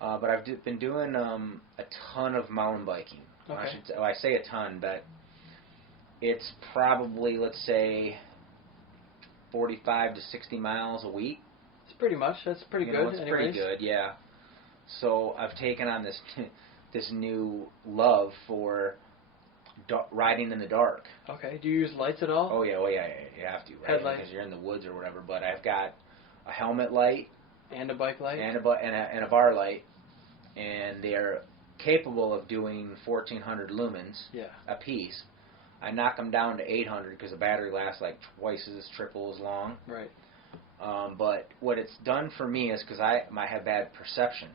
But I've been doing a ton of mountain biking. Okay. I say a ton, but it's probably, let's say, 45 to 60 miles a week. It's pretty much. That's pretty good. It's anyways. pretty good, yeah. So I've taken on this this new love for riding in the dark. Okay. Do you use lights at all? Oh yeah, you have to, right? Headlights. Because you're in the woods or whatever. But I've got a helmet light And a bike light? and a bar light, and they're capable of doing 1,400 lumens a piece. I knock them down to 800 because the battery lasts like twice triple as long. Right. But what it's done for me is because I have bad perception,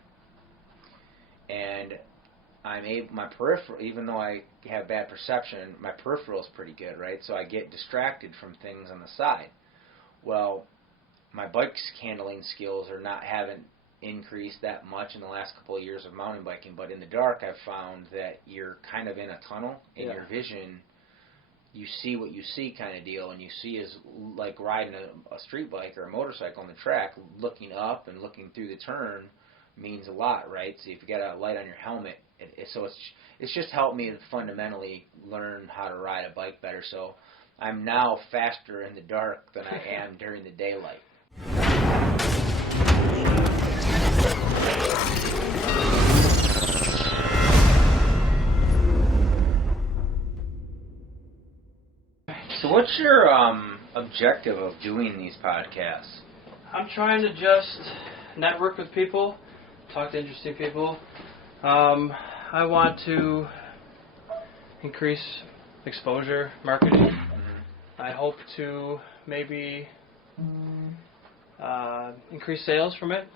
and my peripheral, even though I have bad perception, my peripheral is pretty good, right? So I get distracted from things on the side. Well, my bike handling skills haven't increased that much in the last couple of years of mountain biking, but in the dark I've found that you're kind of in a tunnel in your vision. You see what you see kind of deal, and you see is like riding a street bike or a motorcycle on the track, looking up and looking through the turn means a lot, right? So if you got a light on your helmet, it's just helped me fundamentally learn how to ride a bike better. So I'm now faster in the dark than I am during the daylight. So what's your objective of doing these podcasts? I'm trying to just network with people, talk to interesting people. I want to increase exposure, marketing. Mm-hmm. I hope to maybe increase sales from it.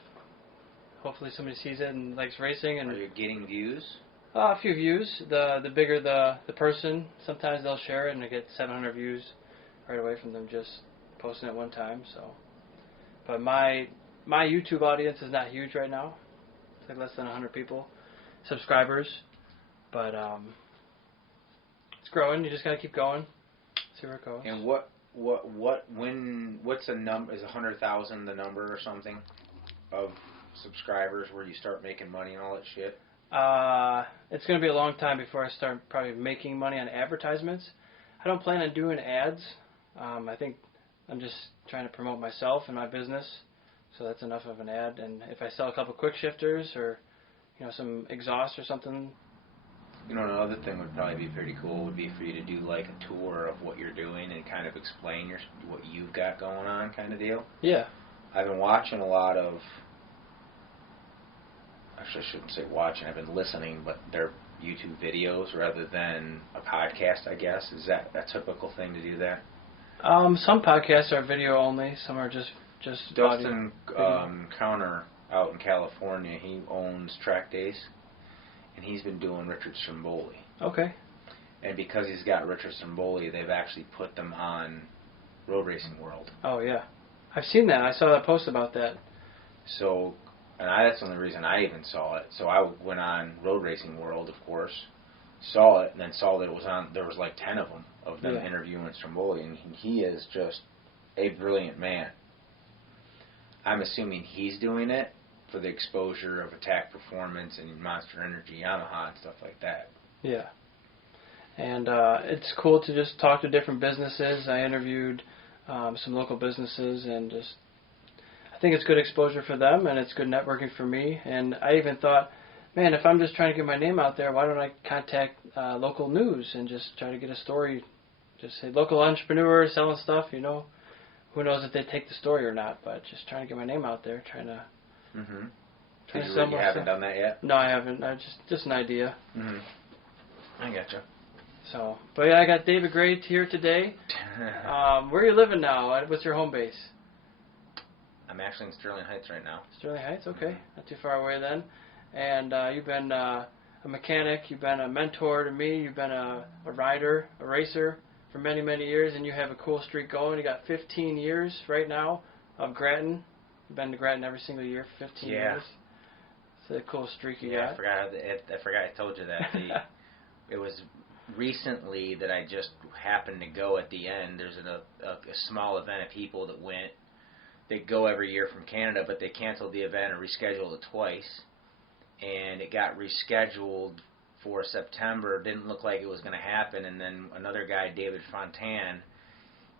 Hopefully somebody sees it and likes racing. And are you getting views? A few views. The bigger the person, sometimes they'll share it and they get 700 views right away from them just posting it one time. So, but my YouTube audience is not huge right now. It's like less than 100 people, subscribers. But it's growing. You just gotta keep going. See where it goes. And what's a number? Is 100,000 the number or something of subscribers where you start making money and all that shit? It's going to be a long time before I start probably making money on advertisements. I don't plan on doing ads. I think I'm just trying to promote myself and my business, so that's enough of an ad. And if I sell a couple quick shifters or some exhaust or something. Another thing would probably be pretty cool would be for you to do like a tour of what you're doing and kind of explain what you've got going on, kind of deal. Yeah. I've been watching a lot of. Actually, I shouldn't say watching. I've been listening, but they're YouTube videos rather than a podcast, I guess. Is that a typical thing to do that? Some podcasts are video only. Some are just Dustin Counter out in California, he owns Track Days, and he's been doing Richard Stromboli. Okay. And because he's got Richard Stromboli, they've actually put them on Road Racing World. Oh, yeah. I've seen that. I saw that post about that. So... And that's the only reason I even saw it. So I went on Road Racing World, of course, saw it, and then saw that it was on. There was like 10 of them interviewing Stromboli, and he is just a brilliant man. I'm assuming he's doing it for the exposure of Attack Performance and Monster Energy, Yamaha, and stuff like that. Yeah. And it's cool to just talk to different businesses. I interviewed some local businesses and just. I think it's good exposure for them, and it's good networking for me. And I even thought, man, if I'm just trying to get my name out there, why don't I contact local news and just try to get a story? Just say local entrepreneurs selling stuff, Who knows if they take the story or not, but just trying to get my name out there, trying to sell you haven't done that yet? No, I haven't. Just an idea. Mm-hmm. I gotcha. So, but yeah, I got David Gray here today. Where are you living now? What's your home base? I'm actually in Sterling Heights right now. Sterling Heights, okay. Not too far away then. And you've been a mechanic, you've been a mentor to me, you've been a rider, a racer for many, many years, and you have a cool streak going. You got 15 years right now of Grattan. You've been to Grattan every single year for 15 years. It's a cool streak you got. I forgot I told you that. It was recently that I just happened to go at the end. There's a small event of people that went. They go every year from Canada, but they canceled the event and rescheduled it twice. and it got rescheduled for September. Didn't look like it was going to happen, and then another guy, David Fontan,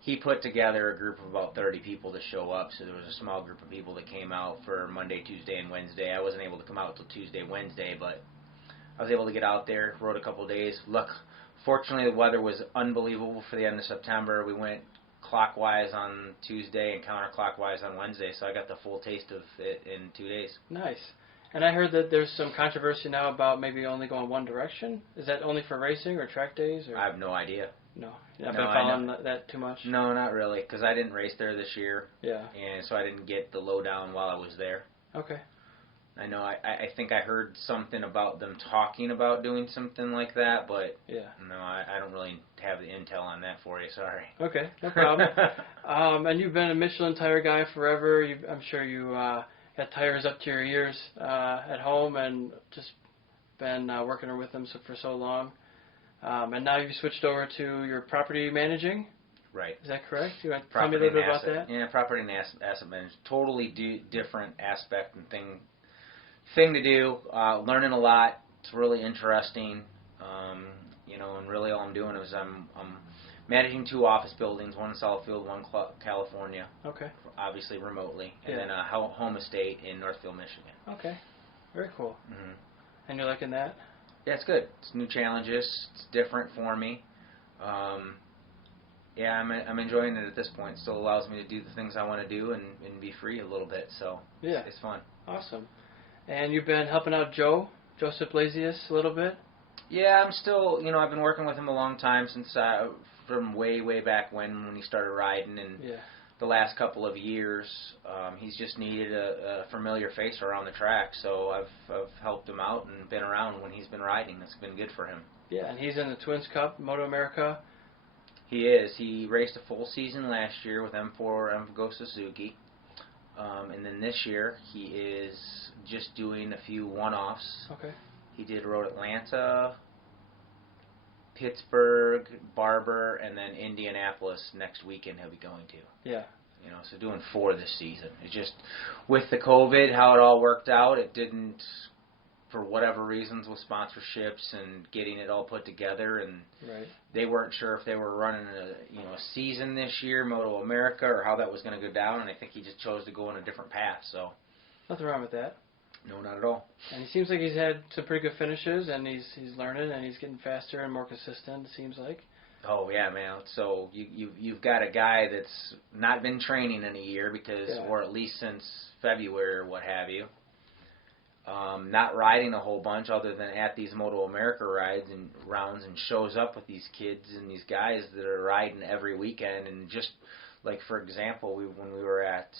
he put together a group of about 30 people to show up, so there was a small group of people that came out for Monday, Tuesday, and Wednesday. I wasn't able to come out until Tuesday, Wednesday, but I was able to get out there, rode a couple of days. Look, fortunately the weather was unbelievable for the end of September. We went clockwise on Tuesday and counterclockwise on Wednesday, so I got the full taste of it in 2 days. Nice. And I heard that there's some controversy now about maybe only going one direction. Is that only for racing or track days? Or? I have no idea. No. You've not been following that too much? No, not really, because I didn't race there this year. Yeah. And so I didn't get the lowdown while I was there. Okay. I know. I think I heard something about them talking about doing something like that, but yeah. No, I don't really have the intel on that for you. Sorry. Okay, no problem. And you've been a Michelin tire guy forever. I'm sure you got tires up to your ears at home and just been working with them for so long. And now you've switched over to your property managing. Right. Is that correct? You want to tell me a little bit about that? Yeah, property and asset management. Totally different aspect and thing to do. Learning a lot. It's really interesting. And really all I'm doing is I'm managing 2 office buildings, one in Southfield, one in California. Okay. Obviously remotely, and then a home estate in Northfield, Michigan. Okay. Very cool. Mm-hmm. And you're liking that? Yeah, it's good. It's new challenges. It's different for me. Yeah, I'm enjoying it at this point. It still allows me to do the things I want to do and be free a little bit. So yeah, it's fun. Awesome. And you've been helping out Joseph Blasius a little bit? Yeah, I'm still, I've been working with him a long time since from way back when he started riding, and the last couple of years, he's just needed a familiar face around the track. So I've helped him out and been around when he's been riding. It's been good for him. Yeah, and he's in the Twins Cup, MotoAmerica. He is. He raced a full season last year with M4 Go Suzuki. And then this year, he is just doing a few one-offs. Okay. He did Road Atlanta, Pittsburgh, Barber, and then Indianapolis next weekend he'll be going to. Yeah. So doing 4 this season. It's just, with the COVID, how it all worked out, it didn't, for whatever reasons with sponsorships and getting it all put together, and they weren't sure if they were running a season this year, MotoAmerica, or how that was going to go down, and I think he just chose to go on a different path. So nothing wrong with that. No, not at all. And he seems like he's had some pretty good finishes, and he's learning, and he's getting faster and more consistent, it seems like. Oh yeah, man. So you've got a guy that's not been training in a year or at least since February or what have you. Not riding a whole bunch other than at these MotoAmerica rounds, and shows up with these kids and these guys that are riding every weekend. And just like, for example, when we were at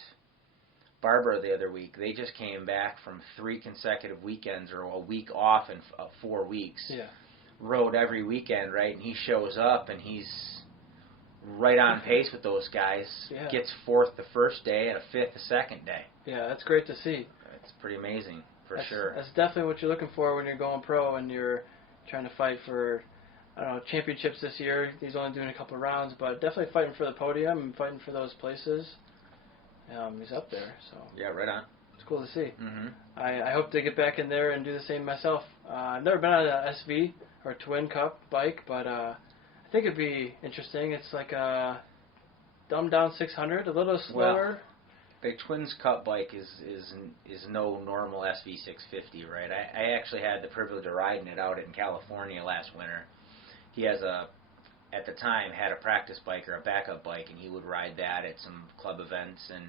Barbara the other week, they just came back from 3 consecutive weekends, or a week off in 4 weeks. Yeah. Rode every weekend, right? And he shows up and he's right on pace with those guys. Yeah. Gets 4th the first day and a 5th the second day. Yeah, that's great to see. It's pretty amazing, for sure. That's definitely what you're looking for when you're going pro and you're trying to fight for, championships this year. He's only doing a couple of rounds, but definitely fighting for the podium and fighting for those places. He's up there, so. Yeah, right on. It's cool to see. Mm-hmm. I hope to get back in there and do the same myself. I've never been on an SV or Twin Cup bike, but I think it'd be interesting. It's like a dumbed down 600, a little slower. Well, the Twins Cup bike is no normal SV 650, right? I actually had the privilege of riding it out in California last winter. He has at the time, had a practice bike or a backup bike, and he would ride that at some club events and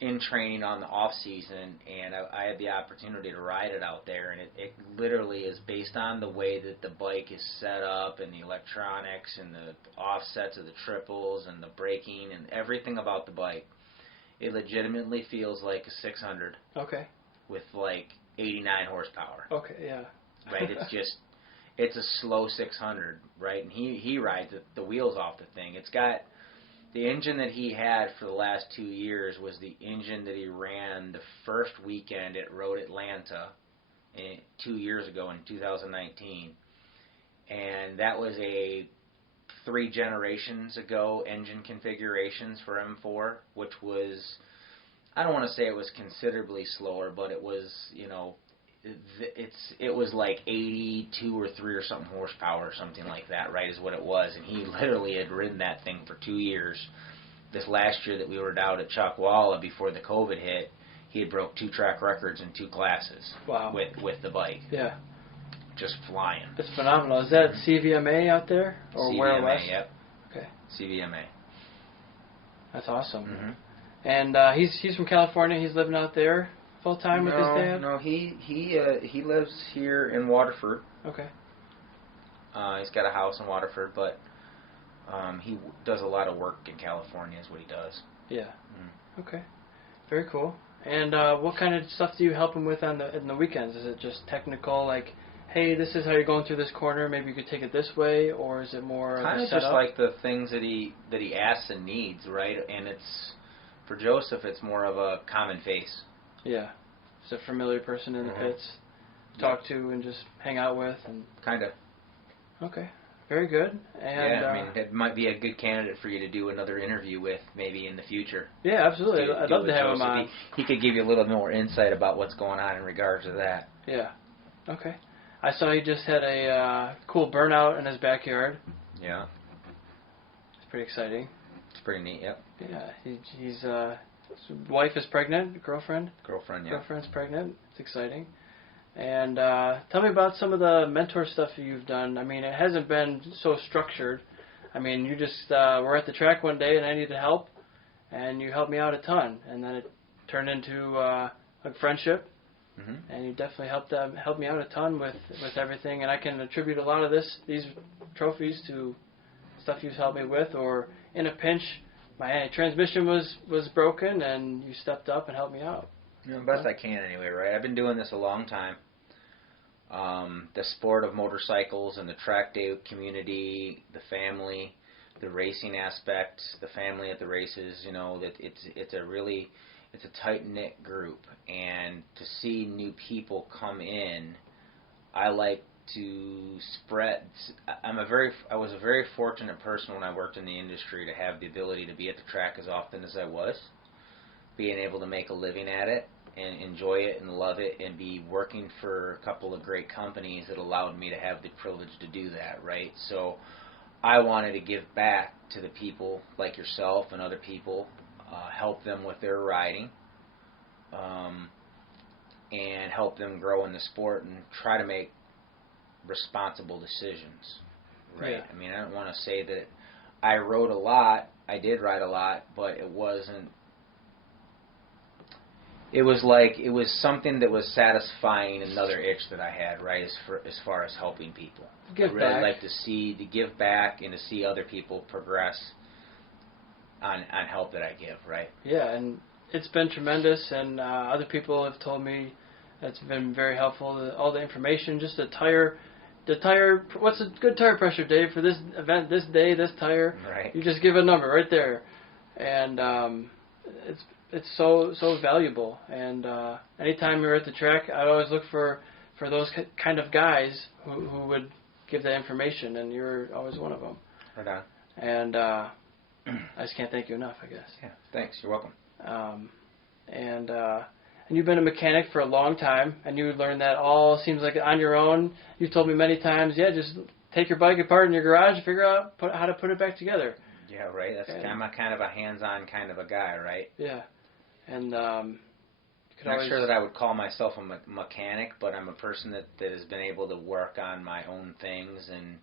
in training on the off season, and I had the opportunity to ride it out there, and it literally is based on the way that the bike is set up and the electronics and the offsets of the triples and the braking and everything about the bike. It legitimately feels like a 600. Okay. With like 89 horsepower. Okay, yeah. Right, it's a slow 600, right? And he rides the wheels off the thing. It's got the engine that he had for the last 2 years was the engine that he ran the first weekend at Road Atlanta 2 years ago in 2019. And that was a 3 generations ago engine configurations for M4, which was, I don't want to say it was considerably slower, but it was, it was like 82 or 3 or something horsepower or something like that, right, is what it was. And he literally had ridden that thing for 2 years. This last year that we were out at Chuckwalla before the COVID hit, he had broke 2 track records in 2 classes. Wow. With the bike. Yeah. Just flying. It's phenomenal. Is that CVMA out there? Or WERA West? CVMA, yep. Okay. CVMA. That's awesome. Mm-hmm. And he's from California. He's living out there full time with his dad? No, he lives here in Waterford. Okay. He's got a house in Waterford, but he does a lot of work in California is what he does. Yeah. Okay. Very cool. And what kind of stuff do you help him with on the weekends? Is it just technical, like, hey, this is how you're going through this corner, maybe you could take it this way, or is it more kind of just like the things that he asks and needs, right? And it's for Joseph, it's more of a common face. Yeah, it's a familiar person in the pits, talk to and just hang out with, and kind of. Okay, very good. And yeah, I mean, it might be a good candidate for you to do another interview with, maybe in the future. Yeah, absolutely. I'd love to have him on. He could give you a little more insight about what's going on in regards to that. Yeah. Okay. I saw he just had a cool burnout in his backyard. Yeah. It's pretty exciting. It's pretty neat, yep. Yeah, his wife is pregnant, Girlfriend, yeah. Girlfriend's pregnant. It's exciting. And tell me about some of the mentor stuff you've done. I mean, it hasn't been so structured. I mean, you just were at the track one day and I needed help, and you helped me out a ton. And then it turned into a friendship. Mm-hmm. And you definitely helped me out a ton with everything, and I can attribute a lot of these trophies to stuff you've helped me with, or in a pinch, my transmission was broken, and you stepped up and helped me out. Best I can anyway, right? I've been doing this a long time. The sport of motorcycles and the track day community, the family, the racing aspect, the family at the races, that it's a tight-knit group, and to see new people come in, I like to spread. I was a very fortunate person when I worked in the industry to have the ability to be at the track as often as I was, being able to make a living at it and enjoy it and love it, and be working for a couple of great companies that allowed me to have the privilege to do that, right? So I wanted to give back to the people like yourself and other people, help them with their riding, and help them grow in the sport and try to make responsible decisions, right? Yeah. I mean, I don't want to say that I rode a lot. I did ride a lot, but it wasn't. It was something that was satisfying another itch that I had, right? As far as helping people, I really like to give back and to see other people progress on help that I give, right? Yeah, and it's been tremendous, and other people have told me it's been very helpful. All the information, just the tire. What's a good tire pressure, Dave, for this event, this day, this tire? Right. You just give a number right there, and it's so valuable. And anytime you're at the track, I always look for those kind of guys who would give that information, and you're always one of them. Right on. And I just can't thank you enough, I guess. Yeah, thanks. You're welcome. And you've been a mechanic for a long time, and you learned that all seems like on your own. You've told me many times, just take your bike apart in your garage and figure out how to put it back together. Yeah, right. That's kind of a hands-on kind of a guy, right? Yeah. And I'm not sure that I would call myself a mechanic, but I'm a person that has been able to work on my own things and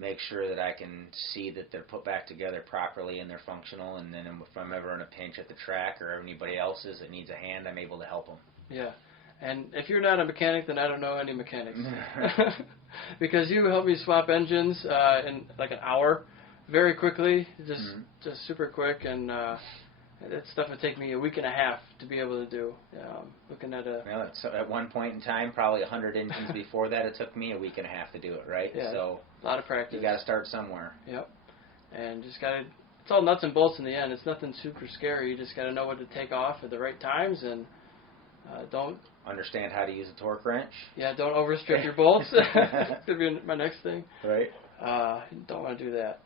make sure that I can see that they're put back together properly and they're functional, and then if I'm ever in a pinch at the track or anybody else's that needs a hand, I'm able to help them. Yeah. And if you're not a mechanic, then I don't know any mechanics. Because you helped me swap engines in like an hour, very quickly, just super quick, and that stuff would take me a week and a half to be able to do. Looking at at one point in time, probably 100 engines before that, it took me a week and a half to do it, right? Yeah, so a lot of practice. You got to start somewhere. Yep. And just got to, it's all nuts and bolts in the end. It's nothing super scary. You just got to know what to take off at the right times, and don't understand how to use a torque wrench. Yeah, don't overstrip your bolts. That's going to be my next thing. Right. Don't want to do that.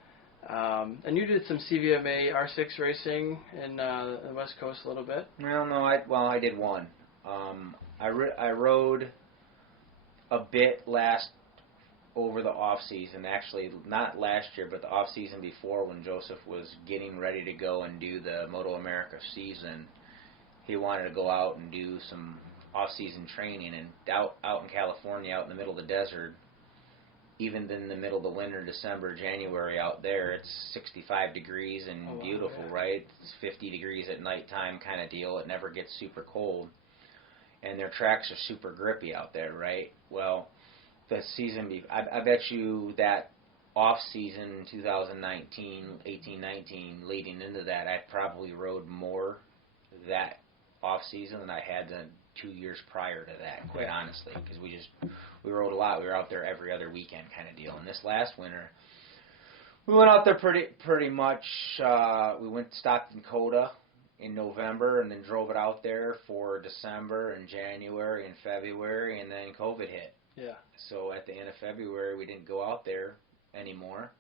And you did some CVMA R6 racing in the West Coast a little bit. Well, no, I did one. I rode a bit over the off season. Actually, not last year, but the off season before, when Joseph was getting ready to go and do the MotoAmerica season, he wanted to go out and do some off season training. And out in California, out in the middle of the desert, even in the middle of the winter, December, January, out there, it's 65 degrees and beautiful, yeah. Right? It's 50 degrees at nighttime kind of deal. It never gets super cold. And their tracks are super grippy out there, right? Well, the season, I bet you that off-season 2019, 18-19, leading into that, I probably rode more that off-season than I had the 2 years prior to that, quite honestly, because we rode a lot. We were out there every other weekend kind of deal. And this last winter, we went out there pretty much, stopped in Coda in November and then drove it out there for December and January and February, and then COVID hit. Yeah. So at the end of February, we didn't go out there anymore.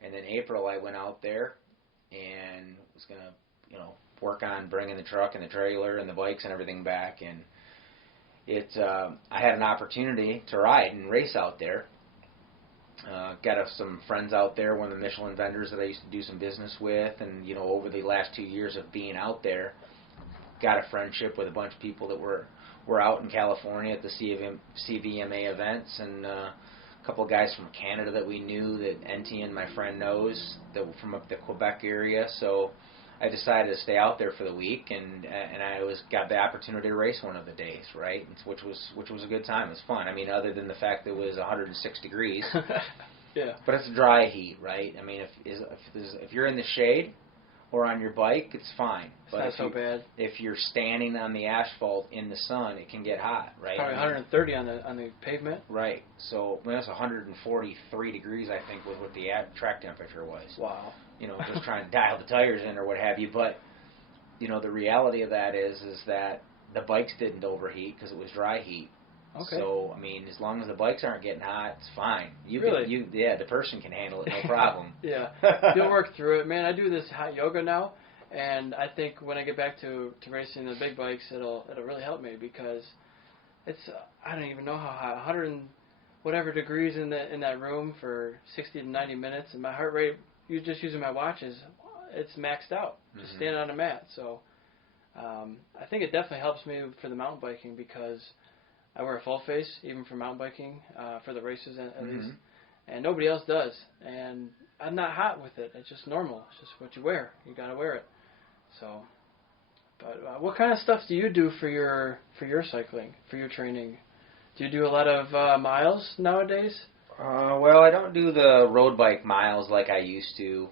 And then April, I went out there and was going to, work on bringing the truck and the trailer and the bikes and everything back. And I had an opportunity to ride and race out there. Got some friends out there, one of the Michelin vendors that I used to do some business with. And, over the last 2 years of being out there, got a friendship with a bunch of people that were out in California at the CVMA events, and a couple of guys from Canada that we knew that Etienne, my friend, knows, that were from up the Quebec area. So I decided to stay out there for the week, and I got the opportunity to race one of the days, right? Which was a good time. It was fun. I mean, other than the fact that it was 106 degrees. Yeah. But it's dry heat, right? I mean, if you're in the shade or on your bike, it's fine. But it's not so bad. If you're standing on the asphalt in the sun, it can get hot, right? Probably 130 on the pavement. Right. So that's 143 degrees, I think, was what the track temperature was. Wow. Just trying to dial the tires in or what have you. But, the reality of that is that the bikes didn't overheat because it was dry heat. Okay. So, I mean, as long as the bikes aren't getting hot, it's fine. Really? The person can handle it, no problem. Yeah. You'll work through it. Man, I do this hot yoga now, and I think when I get back to racing the big bikes, it'll really help me, because it's, I don't even know how hot, 100 and whatever degrees in that room for 60 to 90 minutes, and my heart rate, just using my watch, it's maxed out, just standing on a mat. So I think it definitely helps me for the mountain biking, because I wear a full face, even for mountain biking, for the races at least, and nobody else does. And I'm not hot with it. It's just normal. It's just what you wear. You got to wear it. So, but what kind of stuff do you do for your cycling, for your training? Do you do a lot of miles nowadays? Well, I don't do the road bike miles like I used to.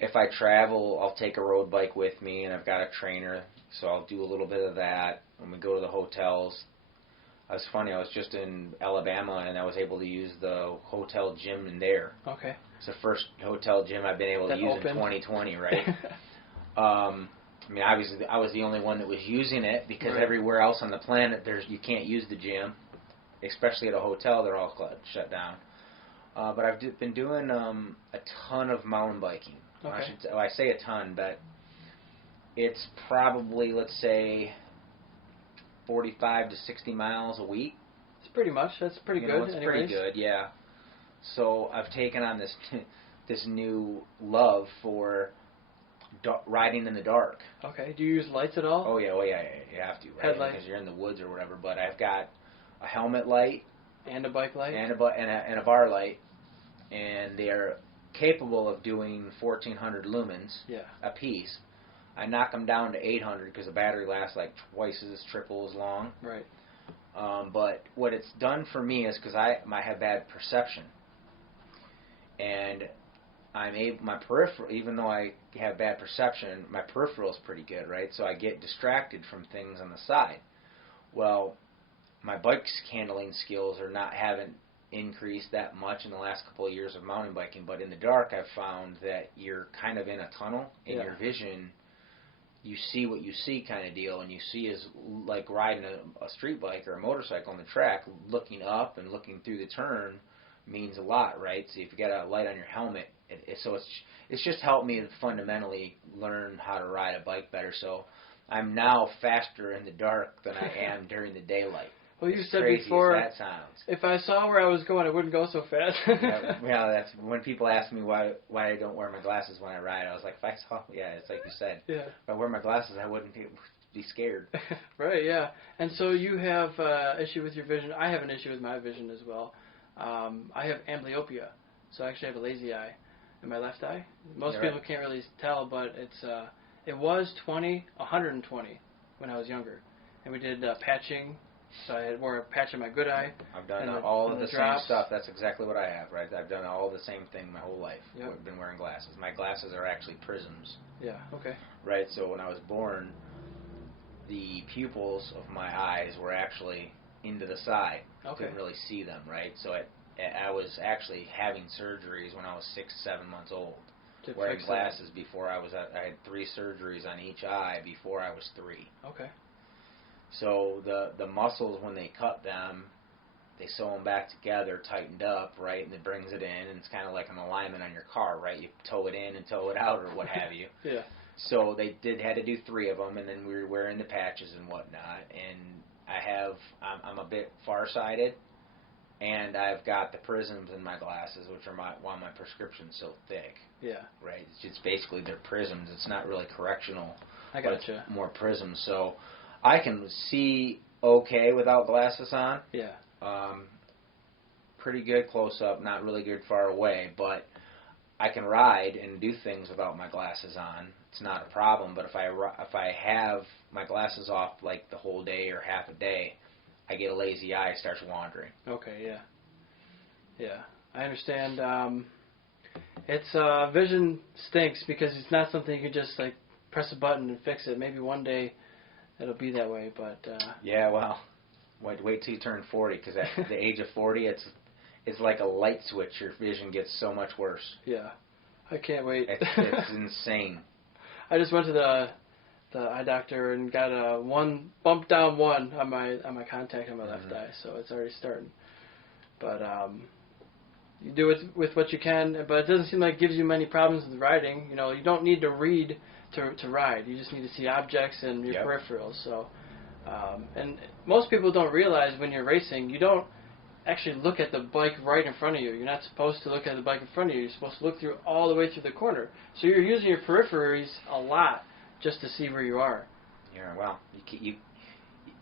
If I travel, I'll take a road bike with me, and I've got a trainer, so I'll do a little bit of that. When we go to the hotels, it's funny, I was just in Alabama, and I was able to use the hotel gym in there. Okay. It's the first hotel gym I've been able to use in 2020, right? I mean, obviously, I was the only one that was using it, because everywhere else on the planet, you can't use the gym, especially at a hotel. They're all shut down. But I've been doing a ton of mountain biking. Okay. I say a ton, but it's probably, let's say, 45 to 60 miles a week. It's pretty much. That's pretty good. It's pretty good, yeah. So I've taken on this new love for riding in the dark. Okay. Do you use lights at all? Oh yeah, you have to, right? Headlights. Because you're in the woods or whatever. But I've got a helmet light and a bike light and a bar light, and they're capable of doing 1,400 lumens a piece. I knock them down to 800 because the battery lasts like twice triple as long. Right. But what it's done for me is, because I have bad perception, and my peripheral, even though I have bad perception, my peripheral is pretty good, right? So I get distracted from things on the side. Well, my bike's handling skills haven't increased that much in the last couple of years of mountain biking, but in the dark I've found that you're kind of in a tunnel, and your vision, you see what you see kind of deal, and you see is like riding a street bike or a motorcycle on the track. Looking up and looking through the turn means a lot, right? So if you got a light on your helmet, it's just helped me fundamentally learn how to ride a bike better. So I'm now faster in the dark than I am during the daylight. Well, you as said crazy before, as that sounds. if I saw where I was going, I wouldn't go so fast. Yeah, that's when people ask me why I don't wear my glasses when I ride. I was like, if I saw, it's like you said. Yeah. If I wear my glasses, I wouldn't be scared. Right, yeah. And so you have issue with your vision. I have an issue with my vision as well. I have amblyopia, so I actually have a lazy eye in my left eye. Most people can't really tell, but it was 120 when I was younger. And we did patching, so I wore a patch in my good eye. I've done all of the same stuff. That's exactly what I have, right? I've done all the same thing my whole life. Yep. I've been wearing glasses. My glasses are actually prisms. Yeah, okay. Right, so when I was born, the pupils of my eyes were actually into the side. I couldn't really see them, right? So I was actually having surgeries when I was 6, 7 months old. Wearing glasses before I had 3 surgeries on each eye before I was 3. Okay. So the muscles, when they cut them, they sew them back together, tightened up, right, and it brings it in, and it's kind of like an alignment on your car, right? You tow it in and tow it out or what have you. Yeah. So they had to do 3 of them, and then we were wearing the patches and whatnot. And I'm a bit farsighted, and I've got the prisms in my glasses, which are why my prescription's so thick. Yeah. Right. It's just basically they're prisms. It's not really correctional. I gotcha. More prisms. So I can see okay without glasses on. Yeah. Pretty good close up, not really good far away, but I can ride and do things without my glasses on. It's not a problem. But if I have my glasses off like the whole day or half a day, I get a lazy eye, starts wandering. Okay. Yeah. Yeah. I understand. It's vision stinks because it's not something you can just like press a button and fix it. Maybe one day it'll be that way, but yeah. Well, wait till you turn 40, because at the age of 40, it's like a light switch. Your vision gets so much worse. Yeah, I can't wait. It's insane. I just went to the eye doctor and got a bump down 1 on my contact on my left eye, so it's already starting. But you do it with what you can, but it doesn't seem like it gives you many problems with riding. You know, you don't need to read to ride. You just need to see objects and your peripherals. So, and most people don't realize when you're racing, you don't actually look at the bike right in front of you. You're not supposed to look at the bike in front of you. You're supposed to look through all the way through the corner. So you're using your peripheries a lot just to see where you are. Yeah, well, you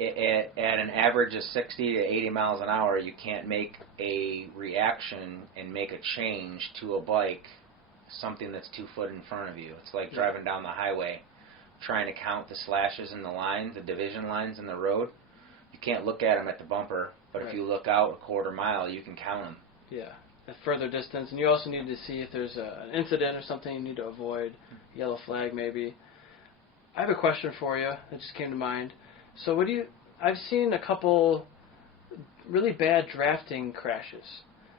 at an average of 60 to 80 miles an hour, you can't make a reaction and make a change to a bike, something that's 2 foot in front of you. It's like driving down the highway, trying to count the slashes in the lines, the division lines in the road. You can't look at them at the bumper, but if you look out a quarter mile, you can count them. Yeah, at further distance. And you also need to see if there's an incident or something you need to avoid, yellow flag maybe. I have a question for you that just came to mind. So I've seen a couple really bad drafting crashes.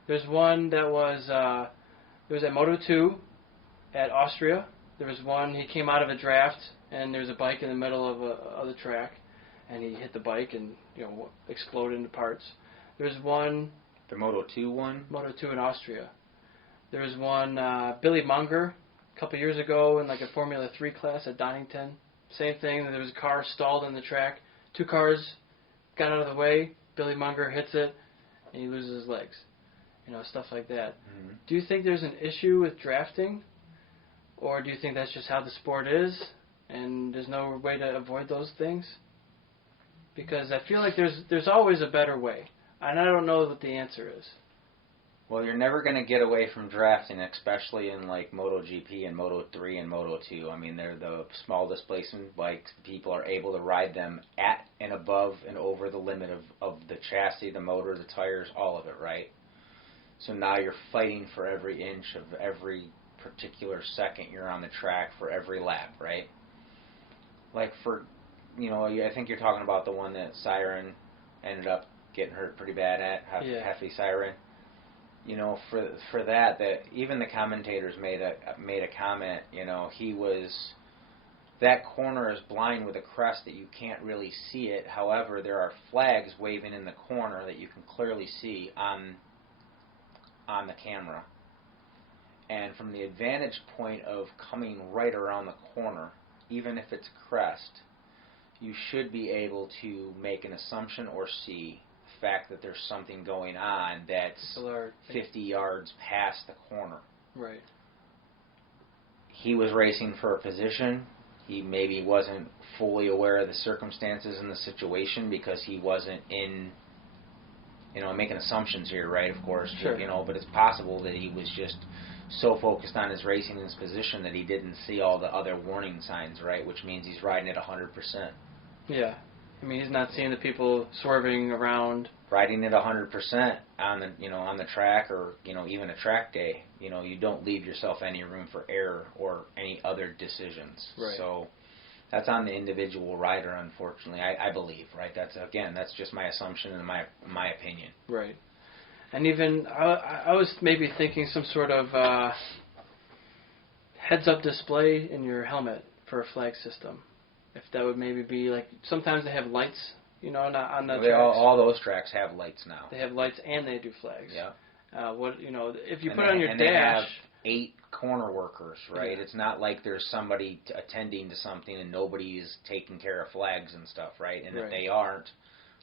There's one that was at Moto2 at Austria. There was one, he came out of a draft, and there's a bike in the middle of the track, and he hit the bike and exploded into parts. There's one... The Moto2 one? Moto2 in Austria. There was one, Billy Munger, a couple years ago in like a Formula 3 class at Donington. Same thing, there was a car stalled on the track. 2 cars got out of the way, Billy Munger hits it, and he loses his legs. Stuff like that. Mm-hmm. Do you think there's an issue with drafting? Or do you think that's just how the sport is, and there's no way to avoid those things? Because I feel like there's always a better way, and I don't know what the answer is. Well, you're never going to get away from drafting, especially in like MotoGP and Moto3 and Moto2. I mean, they're the small displacement bikes. People are able to ride them at and above and over the limit of the chassis, the motor, the tires, all of it, right? So now you're fighting for every inch of every particular second you're on the track for every lap, right? Like I think you're talking about the one that Siren ended up getting hurt pretty bad at, Heffy Siren. For that even the commentators made a comment. That corner is blind with a crest that you can't really see it. However, there are flags waving in the corner that you can clearly see on the camera. And from the advantage point of coming right around the corner, even if it's crest, you should be able to make an assumption or see fact that there's something going on that's 50 yards past the corner. Right. He was racing for a position. He maybe wasn't fully aware of the circumstances and the situation because he wasn't in, I'm making assumptions here, right, of course, sure. But it's possible that he was just so focused on his racing and his position that he didn't see all the other warning signs, right, which means he's riding at 100%. Yeah. I mean, he's not seeing the people swerving around. Riding at 100% on the, on the track or, even a track day, you don't leave yourself any room for error or any other decisions. Right. So that's on the individual rider, unfortunately, I believe, right? That's just my assumption and my opinion. Right. And even, I was maybe thinking some sort of heads-up display in your helmet for a flag system. If that would maybe be like, sometimes they have lights, not on the tracks. All those tracks have lights now. They have lights and they do flags. Yeah. If you put it on your dash. They have 8 corner workers, right? Yeah. It's not like there's somebody attending to something and nobody is taking care of flags and stuff, right? And right. if they aren't,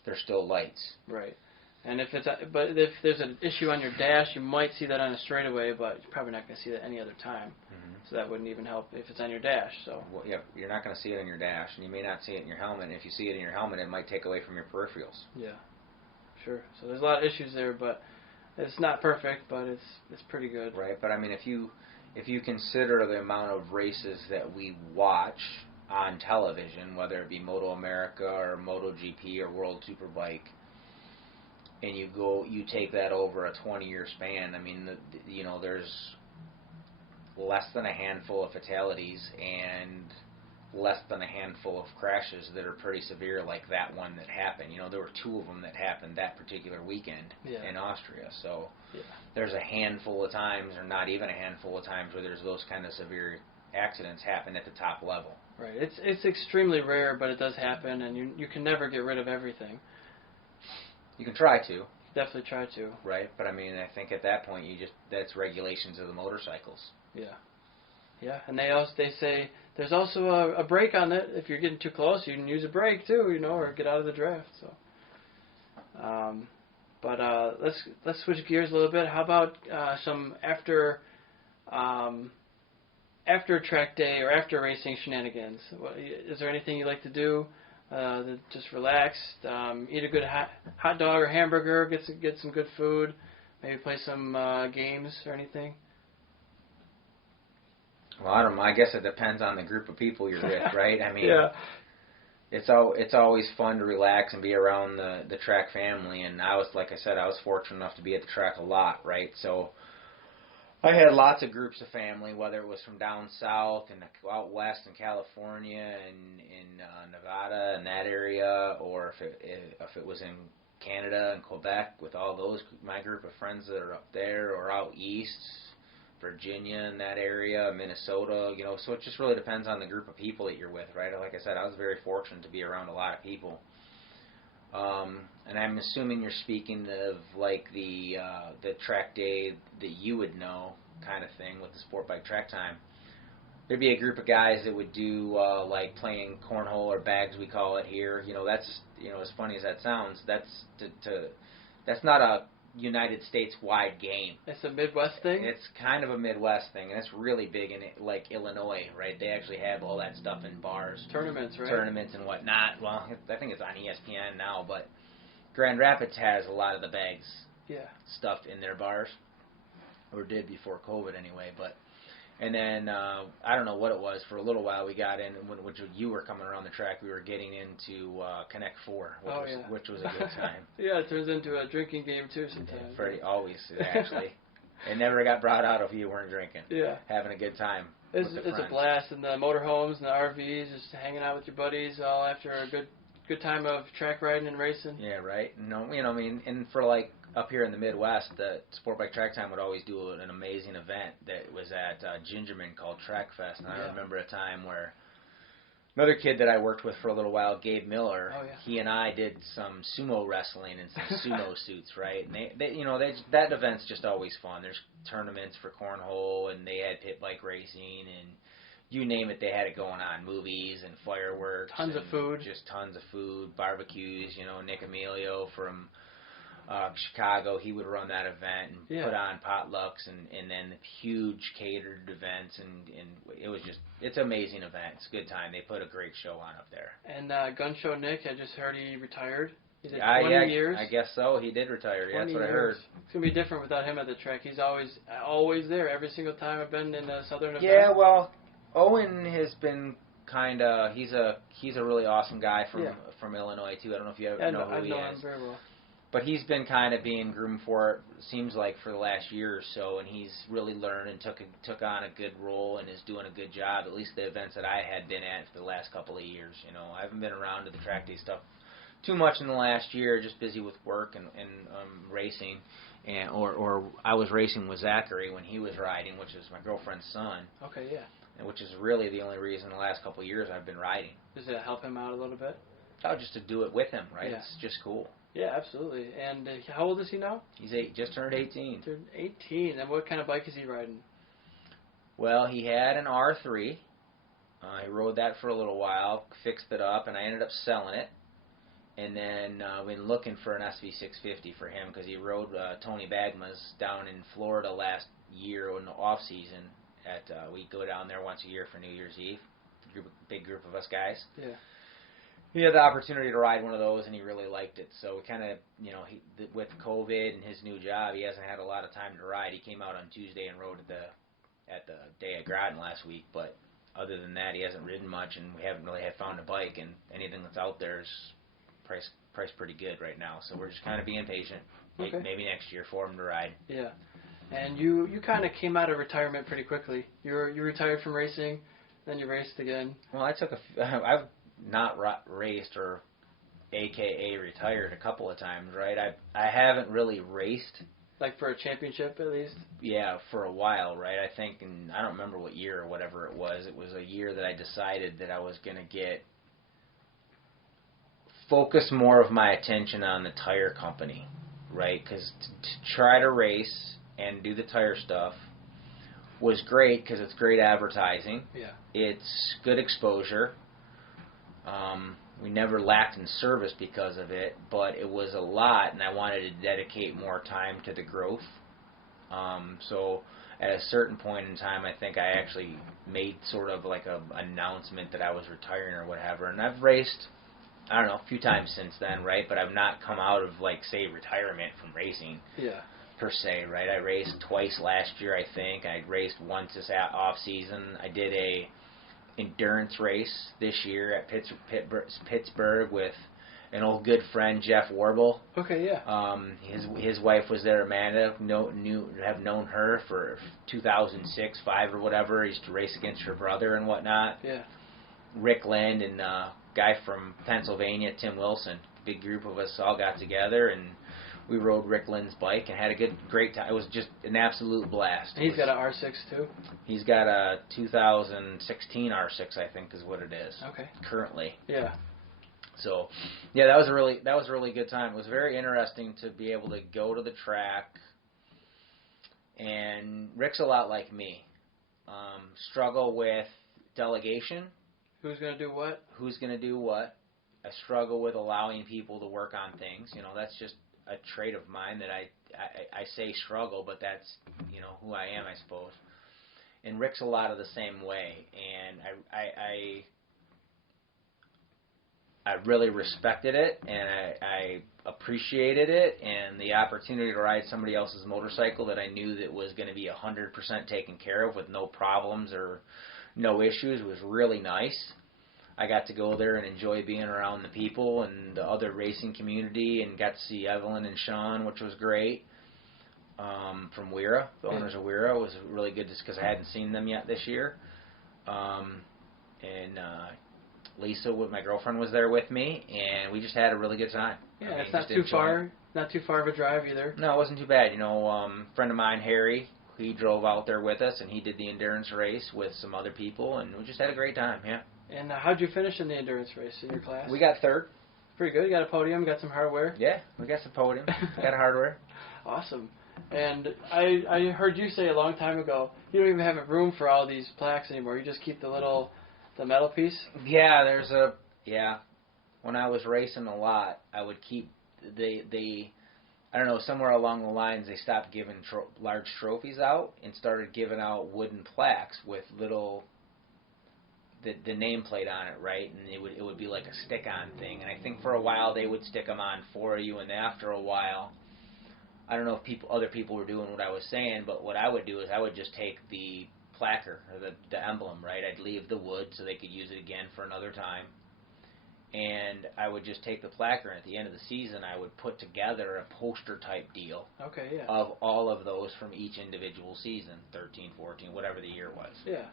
there's still lights. Right. And if there's an issue on your dash, you might see that on a straightaway, but you're probably not going to see that any other time. Mm-hmm. So that wouldn't even help if it's on your dash. So. Well, yeah, you're not going to see it on your dash, and you may not see it in your helmet. And if you see it in your helmet, it might take away from your peripherals. Yeah, sure. So there's a lot of issues there, but it's not perfect, but it's pretty good. Right, but I mean, if you consider the amount of races that we watch on television, whether it be MotoAmerica or MotoGP or World Superbike, and you take that over a 20-year span, I mean, there's less than a handful of fatalities and less than a handful of crashes that are pretty severe, like that one that happened. There were 2 of them that happened that particular weekend in Austria. So there's a handful of times, or not even a handful of times, where there's those kind of severe accidents happen at the top level. Right. It's extremely rare, but it does happen, and you can never get rid of everything. You can try to. Definitely try to. Right, but I mean, I think at that point, that's regulations of the motorcycles. Yeah. Yeah, and they say there's also a brake on it. If you're getting too close, you can use a brake too, or get out of the draft. So, let's switch gears a little bit. How about some after track day or after racing shenanigans? Is there anything you like to do? Just relax, eat a good hot dog or hamburger, get some good food, maybe play some games or anything. Well, I don't know. I guess it depends on the group of people you're with, right? I mean, yeah. It's always fun to relax and be around the track family. And like I said, I was fortunate enough to be at the track a lot, right? So I had lots of groups of family, whether it was from down south and out west in California and in Nevada and that area, or if it was in Canada and Quebec with all those, my group of friends that are up there, or out east, Virginia and that area, Minnesota, so it just really depends on the group of people that you're with, right? Like I said, I was very fortunate to be around a lot of people. And I'm assuming you're speaking of like the track day that you would know kind of thing with the sport bike track time. There'd be a group of guys that would do like playing cornhole or bags, we call it here. That's as funny as that sounds, that's not a United States-wide game. It's a Midwest thing? It's kind of a Midwest thing, and it's really big in like Illinois, right? They actually have all that stuff in bars. Tournaments, right? Tournaments and whatnot. Well, I think it's on ESPN now, but Grand Rapids has a lot of the bags stuff in their bars, or did before COVID anyway, and then, I don't know what it was, for a little while we got in, which you were coming around the track, we were getting into Connect 4, which was a good time. Yeah, it turns into a drinking game too sometimes. Freddie, always, actually. It never got brought out if you weren't drinking. Yeah. Having a good time. It's a blast, and the motorhomes and the RVs, just hanging out with your buddies all after a good time of track riding and racing. Yeah, right. And for like up here in the Midwest, the Sport Bike Track Time would always do an amazing event that was at Gingerman called Track Fest. And I remember a time where another kid that I worked with for a little while, Gabe Miller, he and I did some sumo wrestling and some sumo suits, right? And that event's just always fun. There's tournaments for cornhole, and they had pit bike racing, and you name it, they had it going on. Movies and fireworks. Tons of food. Just tons of food, barbecues. Nick Emilio from Chicago, he would run that event and Yeah. put on potlucks and then huge catered events, and it was just, it's an amazing event. It's a good time. They put a great show on up there. And Gun Show Nick, I just heard he retired. He did 20 years. I guess so. He did retire. Yeah, that's what I heard. It's going to be different without him at the track. He's always there every single time I've been in a Southern event. Yeah, well, Owen has been kind of, he's a really awesome guy from Illinois, too. I don't know if you ever know who he is. I know him very well. But he's been kind of being groomed for it, seems like, for the last year or so, and he's really learned and took on a good role and is doing a good job, at least the events that I had been at for the last couple of years. You know, I haven't been around to the track day stuff too much in the last year, just busy with work and racing. Or I was racing with Zachary when he was riding, which is my girlfriend's son. Okay, yeah. And which is really the only reason the last couple of years I've been riding. Does it help him out a little bit? Oh, just to do it with him, right? Yeah. It's just cool. Yeah, absolutely. And how old is he now? He's just turned 18. Turned 18. And what kind of bike is he riding? Well, he had an R3. He rode that for a little while, fixed it up, and I ended up selling it. And then been looking for an SV650 for him because he rode Tony Bagma's down in Florida last year in the off season. We go down there once a year for New Year's Eve. Big group of us guys. Yeah. He had the opportunity to ride one of those, and he really liked it. So we kind of, with COVID and his new job, he hasn't had a lot of time to ride. He came out on Tuesday and rode at the day at Groton last week. But other than that, he hasn't ridden much, and we haven't really found a bike. And anything that's out there is priced pretty good right now. So we're just kind of being patient. Okay. Maybe next year for him to ride. Yeah. And you kind of came out of retirement pretty quickly. You retired from racing, then you raced again. Well, I've not raced or AKA retired a couple of times, right? I haven't really raced. Like for a championship at least? Yeah, for a while, right? I think, and I don't remember what year or whatever it was. It was a year that I decided that I was going to focus more of my attention on the tire company, right? Because to try to race and do the tire stuff was great because it's great advertising. Yeah. It's good exposure. We never lacked in service because of it, but it was a lot, and I wanted to dedicate more time to the growth. So at a certain point in time, I think I actually made sort of like a announcement that I was retiring or whatever, and I've raced, I don't know, a few times since then, right? But I've not come out of, like, say, retirement from racing. Yeah. Per se, right? I raced twice last year, I think. I raced once this off season. I did a endurance race this year at Pittsburgh with an old good friend, Jeff Warble. Okay, yeah. His wife was there, Amanda. Have known her for 2006, 5 or whatever. I used to race against her brother and whatnot. Yeah. Rick Lind and a guy from Pennsylvania, Tim Wilson. Big group of us all got together and we rode Rick Lind's bike and had a great time. It was just an absolute blast. And he's got an R6 too? He's got a 2016 R6, I think, is what it is. Okay. Currently. Yeah. So, yeah, that was a really good time. It was very interesting to be able to go to the track. And Rick's a lot like me. Struggle with delegation. Who's going to do what? Who's going to do what? I struggle with allowing people to work on things. That's just a trait of mine that I say struggle, but that's, who I am, I suppose. And Rick's a lot of the same way, and I really respected it, and I appreciated it, and the opportunity to ride somebody else's motorcycle that I knew that was going to be 100% taken care of with no problems or no issues was really nice. I got to go there and enjoy being around the people and the other racing community and got to see Evelyn and Sean, which was great, from WERA. The owners of WERA. It was really good just because I hadn't seen them yet this year. And Lisa, my girlfriend, was there with me, and we just had a really good time. Yeah, it's not too far. Not too far of a drive either. No, it wasn't too bad. A friend of mine, Harry, he drove out there with us, and he did the endurance race with some other people, and we just had a great time, yeah. And how'd you finish in the endurance race in your class? We got third. Pretty good. You got a podium, got some hardware? Yeah, we got some podium. Got a hardware. Awesome. And I heard you say a long time ago, you don't even have room for all these plaques anymore. You just keep the metal piece? Yeah, when I was racing a lot, I would keep the I don't know, somewhere along the lines they stopped giving large trophies out and started giving out wooden plaques with little the nameplate on it, right? And it would be like a stick-on thing. And I think for a while they would stick them on for you, and after a while, I don't know if other people were doing what I was saying, but what I would do is I would just take the placard or the emblem, right? I'd leave the wood so they could use it again for another time. And I would just take the placard, and at the end of the season, I would put together a poster-type deal of all of those from each individual season, 13, 14, whatever the year was. Yeah.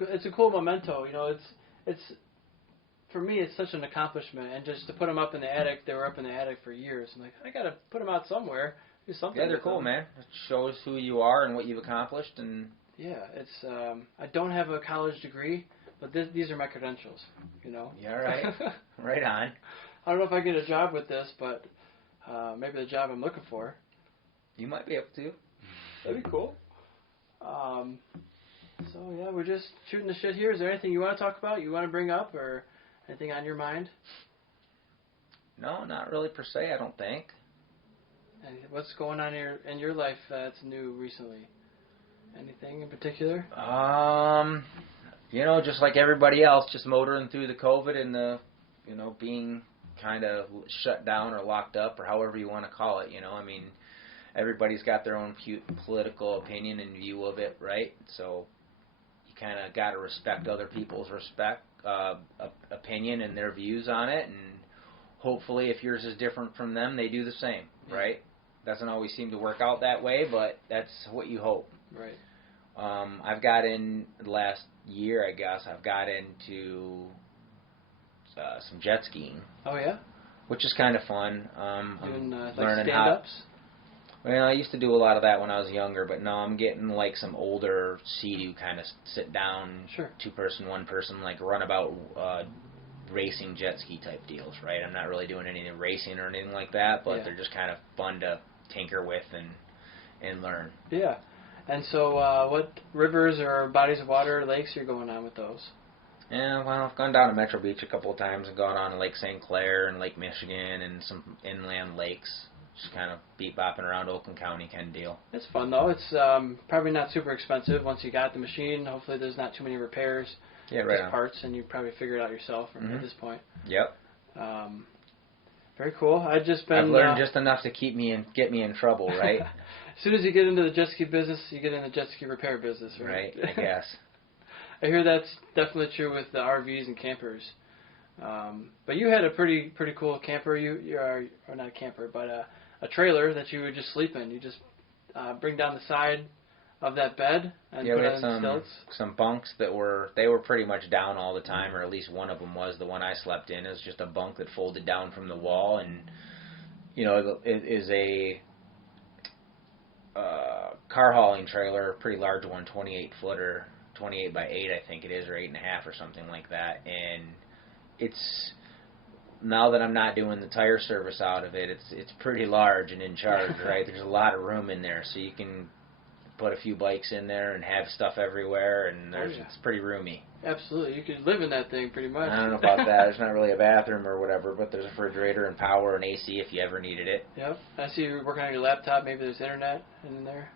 It's a cool memento. You know, it's for me, it's such an accomplishment. And just to put them up in the attic, they were up in the attic for years. I'm like, I got to put them out somewhere. Do something. Yeah, they're cool, man. It shows who you are and what you've accomplished. And yeah, it's. I don't have a college degree, but these are my credentials, you know. Yeah, right. Right on. I don't know if I get a job with this, but maybe the job I'm looking for. You might be able to. That'd be cool. So, yeah, we're just shooting the shit here. Is there anything you want to talk about, you want to bring up, or anything on your mind? No, not really per se, I don't think. And what's going on in your life that's new recently? Anything in particular? You know, just like everybody else, just motoring through the COVID and the, you know, being kind of shut down or locked up or however you want to call it, you know. I mean, everybody's got their own political opinion and view of it, right? So you kind of got to respect other people's opinion and their views on it, and hopefully if yours is different from them, they do the same, right? Doesn't always seem to work out that way, but that's what you hope. Right. I've got in the last year, I guess, I've got into some jet skiing. Oh, yeah? Which is kind of fun. Doing like learning stand-ups? Well, I used to do a lot of that when I was younger, but now I'm getting like some older Sea-Doo kind of sit down, two-person, one-person, like runabout racing jet ski type deals, right? I'm not really doing any racing or anything like that, but they're just kind of fun to tinker with and learn. Yeah. And so what rivers or bodies of water, lakes you're going on with those? Yeah, well, I've gone down to Metro Beach a couple of times and gone on to Lake St. Clair and Lake Michigan and some inland lakes. Just kind of bopping around Oakland County kind of deal. It's fun, though. It's probably not super expensive once you got the machine. Hopefully there's not too many repairs. Yeah, right. Just parts, and you probably figure it out yourself at this point. Yep. Very cool. I've learned just enough to get me in trouble, right? As soon as you get into the jet ski business, you get in the jet ski repair business, right? Right, I guess. I hear that's definitely true with the RVs and campers. But you had a pretty cool camper. Or not a camper, but a trailer that you would just sleep in. You just bring down the side of that bed and put it on stilts. Some bunks that were pretty much down all the time, or at least one of them was. The one I slept in is just a bunk that folded down from the wall, and you know, it is a car hauling trailer, a pretty large one, 28-footer, 28 by 8 I think it is, or 8.5 or something like that. And it's, now that I'm not doing the tire service out of it, it's pretty large and in charge, right? There's a lot of room in there, so you can put a few bikes in there and have stuff everywhere, and it's pretty roomy. Absolutely. You could live in that thing pretty much. I don't know about that. There's not really a bathroom or whatever, but there's a refrigerator and power and AC if you ever needed it. Yep. I see you're working on your laptop. Maybe there's internet in there?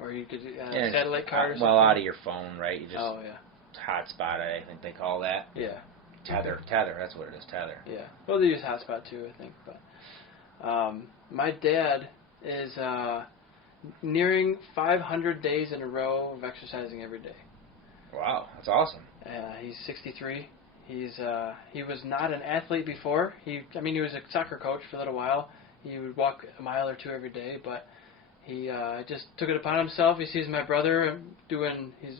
Or you could satellite card or something? Well, out of your phone, right? You just hotspot, I think they call that. Yeah. Tether, that's what it is, tether. Yeah. Well, they use hotspot too, I think. But my dad is nearing 500 days in a row of exercising every day. Wow, that's awesome. He's 63. He was not an athlete before. He was a soccer coach for a little while. He would walk a mile or two every day, but he just took it upon himself. He sees my brother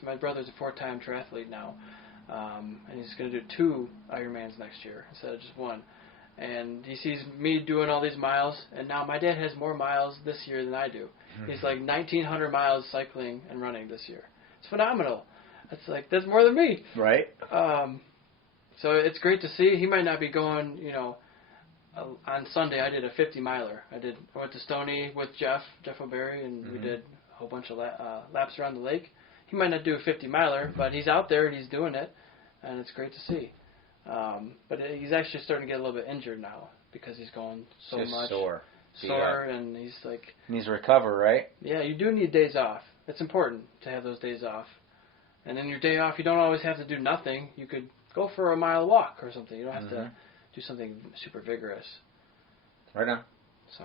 my brother's a 4-time triathlete now, and he's going to do 2 Ironmans next year instead of just 1. And he sees me doing all these miles, and now my dad has more miles this year than I do. He's like 1,900 miles cycling and running this year. It's phenomenal. That's more than me. Right. So it's great to see. He might not be going, on Sunday I did a 50-miler. I went to Stony with Jeff O'Berry, and we did a whole bunch of laps around the lake. He might not do a 50-miler, but he's out there and he's doing it, and it's great to see. But he's actually starting to get a little bit injured now because he's going so much. Sore. sore, and he's like... Needs to recover, right? Yeah, you do need days off. It's important to have those days off. And then your day off, you don't always have to do nothing. You could go for a mile walk or something. You don't have to do something super vigorous. Right on. So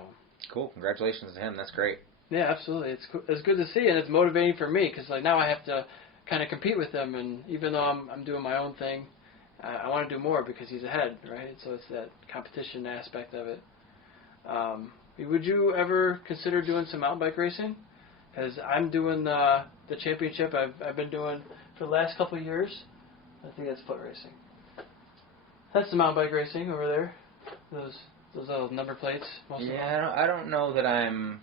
cool. Congratulations to him. That's great. Yeah, absolutely. It's good to see, and it's motivating for me because like now I have to kind of compete with him, and even though I'm doing my own thing, I want to do more because he's ahead, right? So it's that competition aspect of it. Would you ever consider doing some mountain bike racing? Because I'm doing the championship I've been doing for the last couple of years. I think that's foot racing. That's the mountain bike racing over there. Those little number plates. Yeah, I don't know that I'm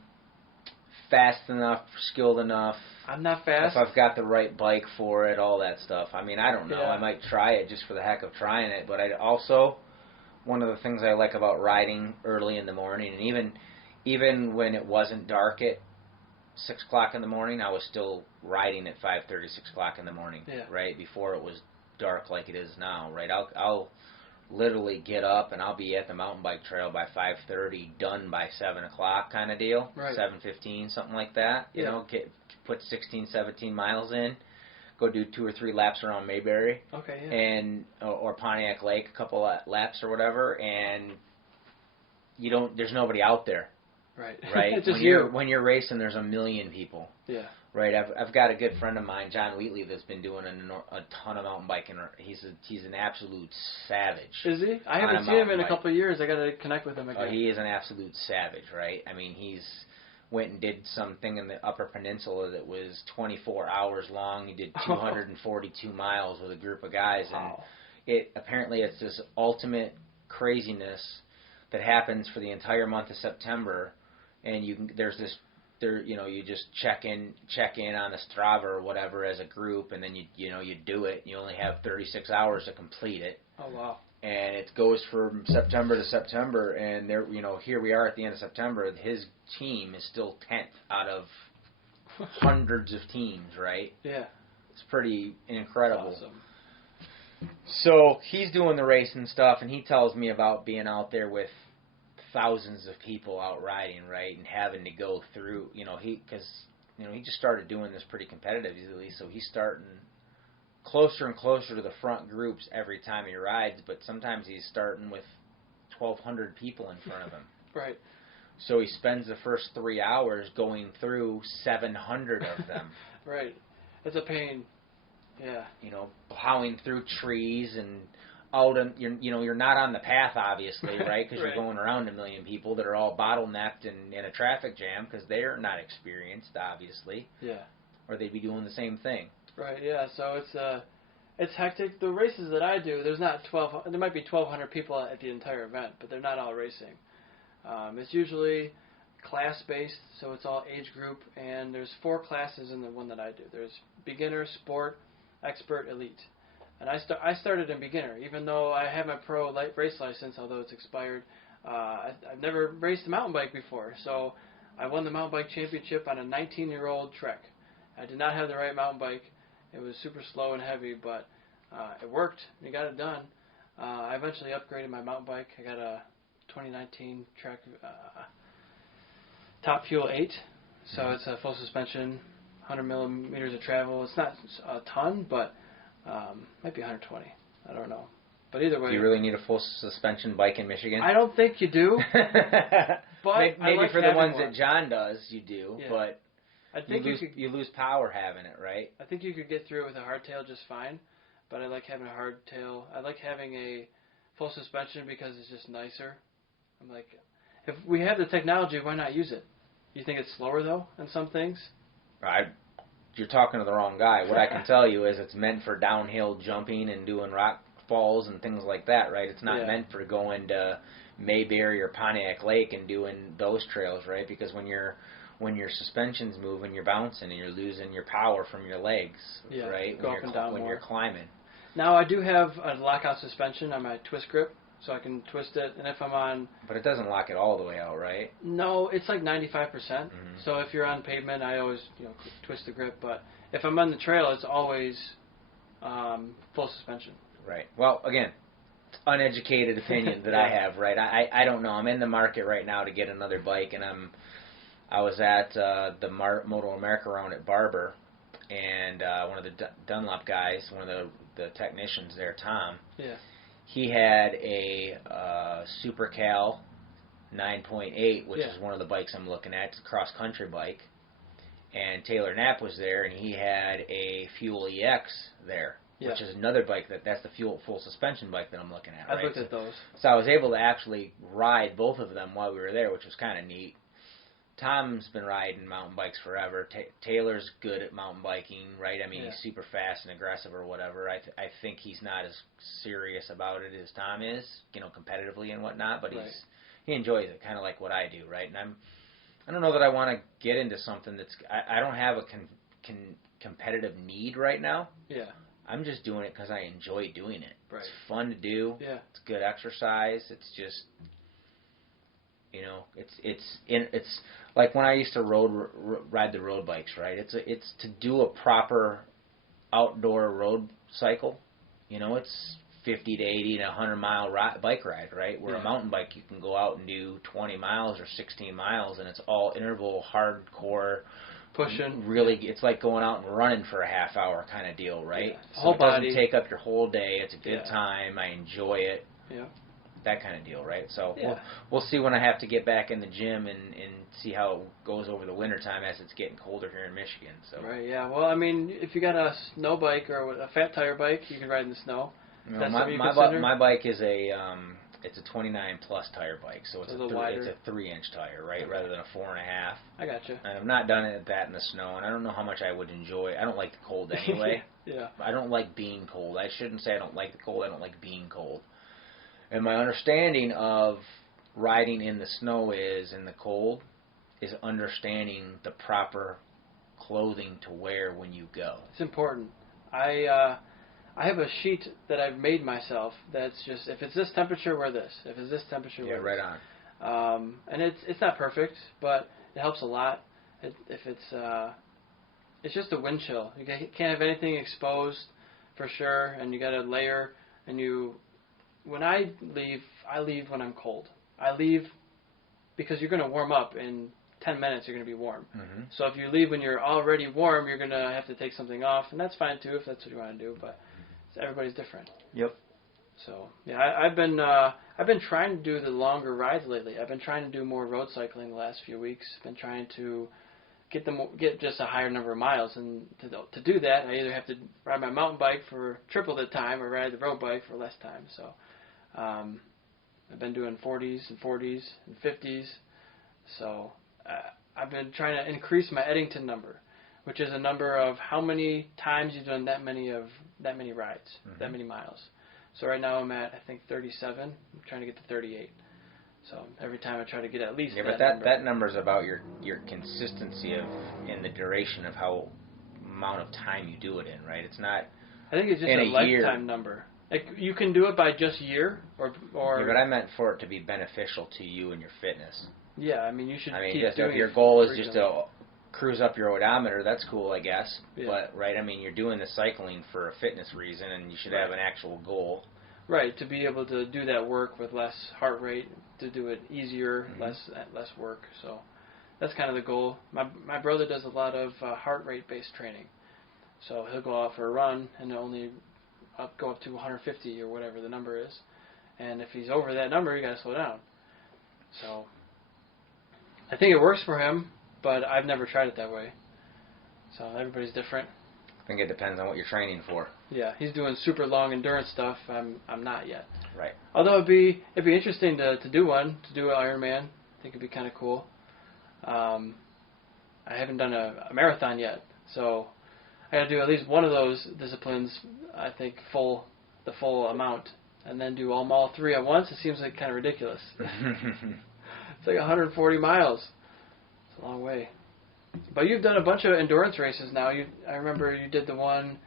fast enough, skilled enough. I'm not fast. If I've got the right bike for it, all that stuff. I mean, I don't know. Yeah. I might try it just for the heck of trying it. But I also, one of the things I like about riding early in the morning, and even when it wasn't dark at 6 o'clock in the morning, I was still riding at 5:30, 6 o'clock in the morning, right? Before it was dark like it is now, right? I'll literally get up and I'll be at the mountain bike trail by 5:30, done by 7 o'clock kind of deal, right. 7:15, something like that. You know, put 16, 17 miles in, go do 2 or 3 laps around Mayberry, and or Pontiac Lake, a couple of laps or whatever, and there's nobody out there. Right. Right. When you're racing, there's a million people. Yeah. Right. I've got a good friend of mine, John Wheatley, that's been doing a ton of mountain biking. He's an absolute savage. Is he? I haven't seen him in a couple of years. I got to connect with him again. He is an absolute savage, right? I mean, he's went and did something in the Upper Peninsula that was 24 hours long. He did 242 miles with a group of guys, and apparently it's this ultimate craziness that happens for the entire month of September. And you just check in on a Strava or whatever as a group, and then you do it. You only have 36 hours to complete it. Oh wow! And it goes from September to September, and here we are at the end of September. His team is still 10th out of hundreds of teams, right? Yeah, it's pretty incredible. That's awesome. So he's doing the racing stuff, and he tells me about being out there with thousands of people out riding, right, and having to go through, he just started doing this pretty competitively, so he's starting closer and closer to the front groups every time he rides, but sometimes he's starting with 1,200 people in front of him. Right. So he spends the first 3 hours going through 700 of them. Right. It's a pain. Yeah. Plowing through trees and out, and you're not on the path, obviously, right? Because you're going around a million people that are all bottlenecked and in a traffic jam because they're not experienced, obviously. Yeah. Or they'd be doing the same thing. Right. Yeah. So it's hectic. The races that I do, there's not 12. There might be 1,200 people at the entire event, but they're not all racing. It's usually class-based, so it's all age group, and there's 4 classes in the one that I do. There's beginner, sport, expert, elite. And I started in beginner, even though I have my pro race license, although it's expired. I've never raced a mountain bike before, so I won the mountain bike championship on a 19-year-old Trek. I did not have the right mountain bike. It was super slow and heavy, but it worked. We got it done. I eventually upgraded my mountain bike. I got a 2019 Trek Top Fuel 8, so it's a full suspension, 100 millimeters of travel. It's not a ton, but might be 120. I don't know. But either way. Do you really need a full suspension bike in Michigan? I don't think you do. But maybe like for the ones one. that John does, you do. Yeah. But I think you lose power having it, right? I think you could get through it with a hardtail just fine. But I like having a hardtail. I like having a full suspension because it's just nicer. I'm like, if we have the technology, why not use it? You think it's slower, though, in some things? You're talking to the wrong guy. What I can tell you is it's meant for downhill jumping and doing rock falls and things like that, right? It's not meant for going to Mayberry or Pontiac Lake and doing those trails, right? Because when your suspension's moving, you're bouncing and you're losing your power from your legs, right? Go up and down when you're climbing. Now, I do have a lockout suspension on my twist grip, so I can twist it, and if I'm on... But it doesn't lock it all the way out, right? No, it's like 95%. So if you're on pavement, I always twist the grip, but if I'm on the trail, it's always full suspension. Right. Well, again, uneducated opinion that I have, right? I don't know. I'm in the market right now to get another bike, and I was at the MotoAmerica round at Barber, and one of the Dunlop guys, one of the technicians there, Tom, he had a Super Cal 9.8, which is one of the bikes I'm looking at. It's a cross-country bike. And Taylor Knapp was there, and he had a Fuel EX there, which is another bike that's the full suspension bike that I'm looking at. I've looked at those. So I was able to actually ride both of them while we were there, which was kind of neat. Tom's been riding mountain bikes forever. Taylor's good at mountain biking, right? I mean, he's super fast and aggressive or whatever. I think he's not as serious about it as Tom is, competitively and whatnot, but he enjoys it, kind of like what I do, right? And I don't know that I want to get into something that's I don't have a competitive need right now. Yeah. I'm just doing it because I enjoy doing it. Right. It's fun to do. Yeah. It's good exercise. It's just, it's like when I used to ride the road bikes, right? It's to do a proper outdoor road cycle. It's 50 to 80 to 100 mile bike ride, right? Where a mountain bike, you can go out and do 20 miles or 16 miles, and it's all interval, hardcore, pushing. Really, it's like going out and running for a half hour kind of deal, right? Yeah. So it doesn't take up your whole day. It's a good time. I enjoy it. Yeah. That kind of deal, right? So we'll see when I have to get back in the gym and see how it goes over the wintertime as it's getting colder here in Michigan. So. Right, yeah. Well, I mean, if you got a snow bike or a fat tire bike, you can ride in the snow. No, my bike is it's a 29 plus tire bike, so it's a 3-inch tire, right, rather than a 4.5. I gotcha. And I've not done that in the snow, and I don't know how much I would enjoy. I don't like the cold anyway. Yeah. I don't like being cold. I shouldn't say I don't like the cold. I don't like being cold. And my understanding of riding in the snow in the cold is understanding the proper clothing to wear when you go. It's important. I have a sheet that I've made myself that's just, if it's this temperature, wear this. If it's this temperature, wear this. Yeah, right on. And it's not perfect, but it helps a lot. It's just a wind chill. You can't have anything exposed for sure, and you got to layer. And when I leave when I'm cold. I leave because you're going to warm up in 10 minutes. You're going to be warm. Mm-hmm. So if you leave when you're already warm, you're going to have to take something off, and that's fine too if that's what you want to do. But everybody's different. Yep. So yeah, I've been trying to do the longer rides lately. I've been trying to do more road cycling the last few weeks. Been trying to get just a higher number of miles, and to do that, I either have to ride my mountain bike for triple the time or ride the road bike for less time. So I've been doing 40s and 50s. So I've been trying to increase my Eddington number, which is a number of how many times you've done that many rides, that many miles. So right now I'm at, I think, 37. I'm trying to get to 38. So every time I try to get at least that number. That number is about your consistency in the duration of how amount of time you do it in, right? It's not. I think it's just a lifetime number. Like you can do it by just year or. Yeah, but I meant for it to be beneficial to you and your fitness. Yeah, I mean you should. If your goal is just to cruise up your odometer, that's cool, I guess. Yeah. But right, I mean you're doing the cycling for a fitness reason, and you should have an actual goal. Right, to be able to do that work with less heart rate, to do it easier, less work. So that's kind of the goal. My brother does a lot of heart rate based training. So he'll go out for a run and only go up to 150 or whatever the number is. And if he's over that number, you got to slow down. So I think it works for him, but I've never tried it that way. So everybody's different. I think it depends on what you're training for. Yeah, he's doing super long endurance stuff. I'm not yet. Right. Although it'd be interesting to do an Ironman. I think it'd be kind of cool. I haven't done a marathon yet, so I got to do at least one of those disciplines. I think the full amount, and then do all three at once. It seems like kind of ridiculous. It's like 140 miles. It's a long way. But you've done a bunch of endurance races now. I remember you did the one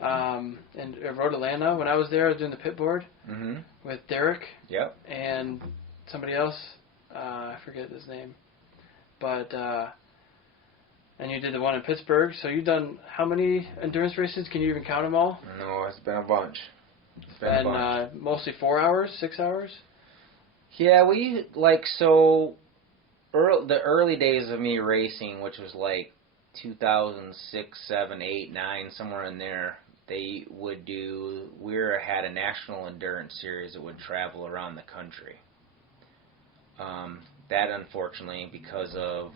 in Road Atlanta when I was there. I was doing the pit board with Derek. Yep. And somebody else. I forget his name. But and you did the one in Pittsburgh. So you've done how many endurance races? Can you even count them all? No, it's been a bunch. It's been a bunch. Mostly 4 hours, 6 hours? Yeah, the early days of me racing, which was like 2006, 7, 8, 9, somewhere in there, WERA had a national endurance series that would travel around the country. That, unfortunately, because of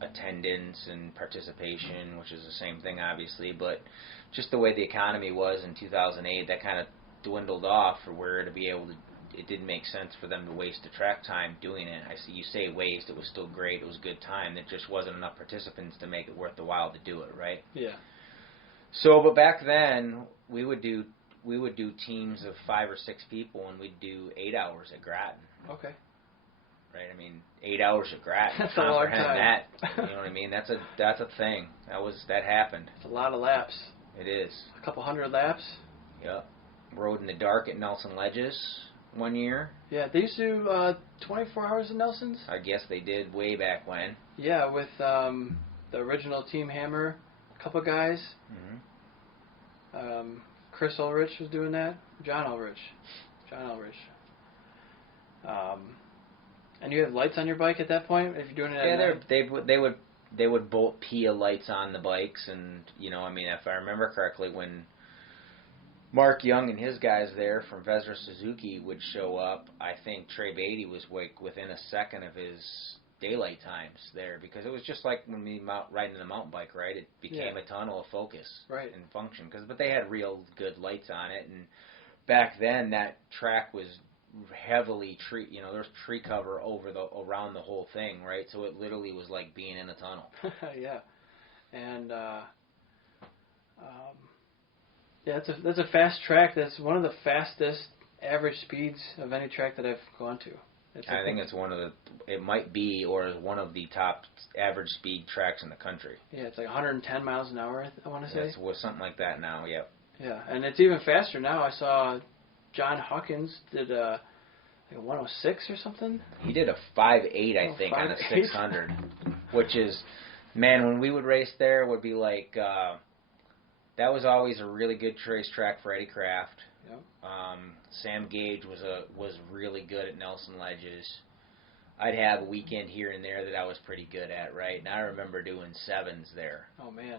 attendance and participation, which is the same thing, obviously, but just the way the economy was in 2008, that kind of dwindled off for WERA to be able to. It didn't make sense for them to waste the track time doing it. You say waste, it was still great, it was a good time. There just wasn't enough participants to make it worth the while to do it, right? Yeah. So, but back then, we would do teams of 5 or 6 people, and we'd do 8 hours at Groton. Okay. Right, I mean, 8 hours at Groton. That's a long time. That, you know what I mean? That's a thing. That happened. It's a lot of laps. It is. A couple hundred laps. Yep. Rode in the dark at Nelson Ledges one year. Yeah, they used to do 24 hours in Nelson's. I guess they did way back when. Yeah, with the original Team Hammer, a couple guys. Mm-hmm. Chris Ulrich was doing that. John Ulrich. And you have lights on your bike at that point if you're doing it at night? They would bolt PIA lights on the bikes, and I mean, if I remember correctly, when Mark Young and his guys there from Vezra Suzuki would show up, I think Trey Beatty was within a second of his daylight times there, because it was just like when we riding the mountain bike, right? It became a tunnel of focus and function, but they had real good lights on it, and back then that track was heavily there was tree cover around the whole thing, right? So it literally was like being in a tunnel. Yeah, and that's a fast track. That's one of the fastest average speeds of any track that I've gone to. I think it's it might be, or is one of the top average speed tracks in the country. Yeah, it's like 110 miles an hour, I want to say. It's something like that now, yep. Yeah, and it's even faster now. I saw John Hawkins did like a 106 or something. He did a 5.8, I think, on a 600, which is, man, when we would race there, it would be like, that was always a really good racetrack for Eddie Kraft. Yep. Sam Gage was really good at Nelson Ledges. I'd have a weekend here and there that I was pretty good at, right? And I remember doing 7s there. Oh, man.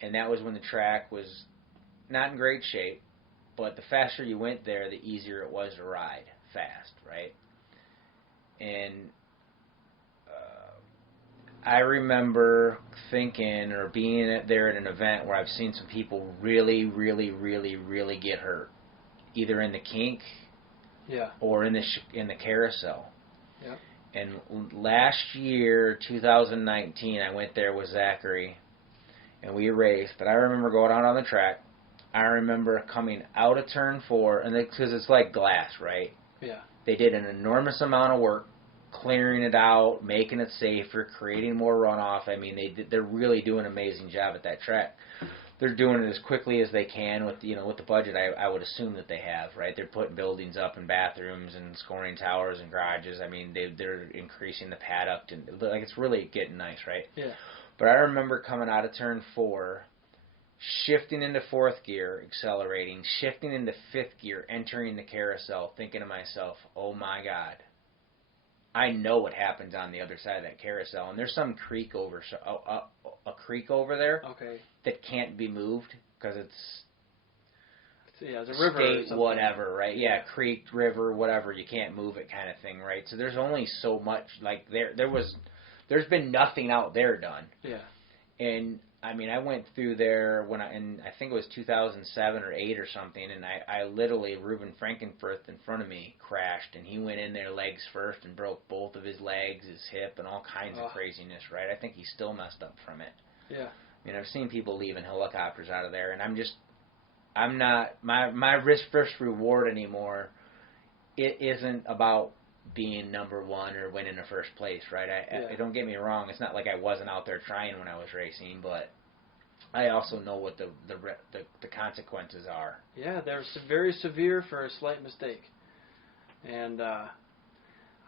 And that was when the track was not in great shape, but the faster you went there, the easier it was to ride fast, right? And I remember thinking or being there at an event where I've seen some people really, really, really, really get hurt, either in the kink or in the carousel. Yep. And last year, 2019, I went there with Zachary, and we raced. But I remember going out on the track. I remember coming out of turn 4, and because it's like glass, right? Yeah. They did an enormous amount of work clearing it out, making it safer, creating more runoff. I mean, they're really doing an amazing job at that track. They're doing it as quickly as they can with the budget I would assume that they have, right? They're putting buildings up and bathrooms and scoring towers and garages. I mean, they're increasing the paddock, and like it's really getting nice, right? Yeah. But I remember coming out of turn 4, shifting into 4th gear, accelerating, shifting into 5th gear, entering the carousel, thinking to myself, oh my God, I know what happens on the other side of that carousel. And there's some creek a creek over there that can't be moved because it's a river state, whatever, right? Yeah, creek, river, whatever, you can't move it kind of thing, right? So there's only so much, like there's been nothing out there done. Yeah. And I mean, I went through there and I think it was 2007 or 8 or something, and I literally, Ruben Frankenfurth in front of me crashed, and he went in there legs first and broke both of his legs, his hip, and all kinds of craziness, right? I think he's still messed up from it. Yeah. I mean, I've seen people leaving helicopters out of there, and I'm not, my risk versus reward anymore, it isn't about being number 1 or winning the first place, right? I don't get me wrong. It's not like I wasn't out there trying when I was racing, but I also know what the consequences are. Yeah, they're very severe for a slight mistake. And I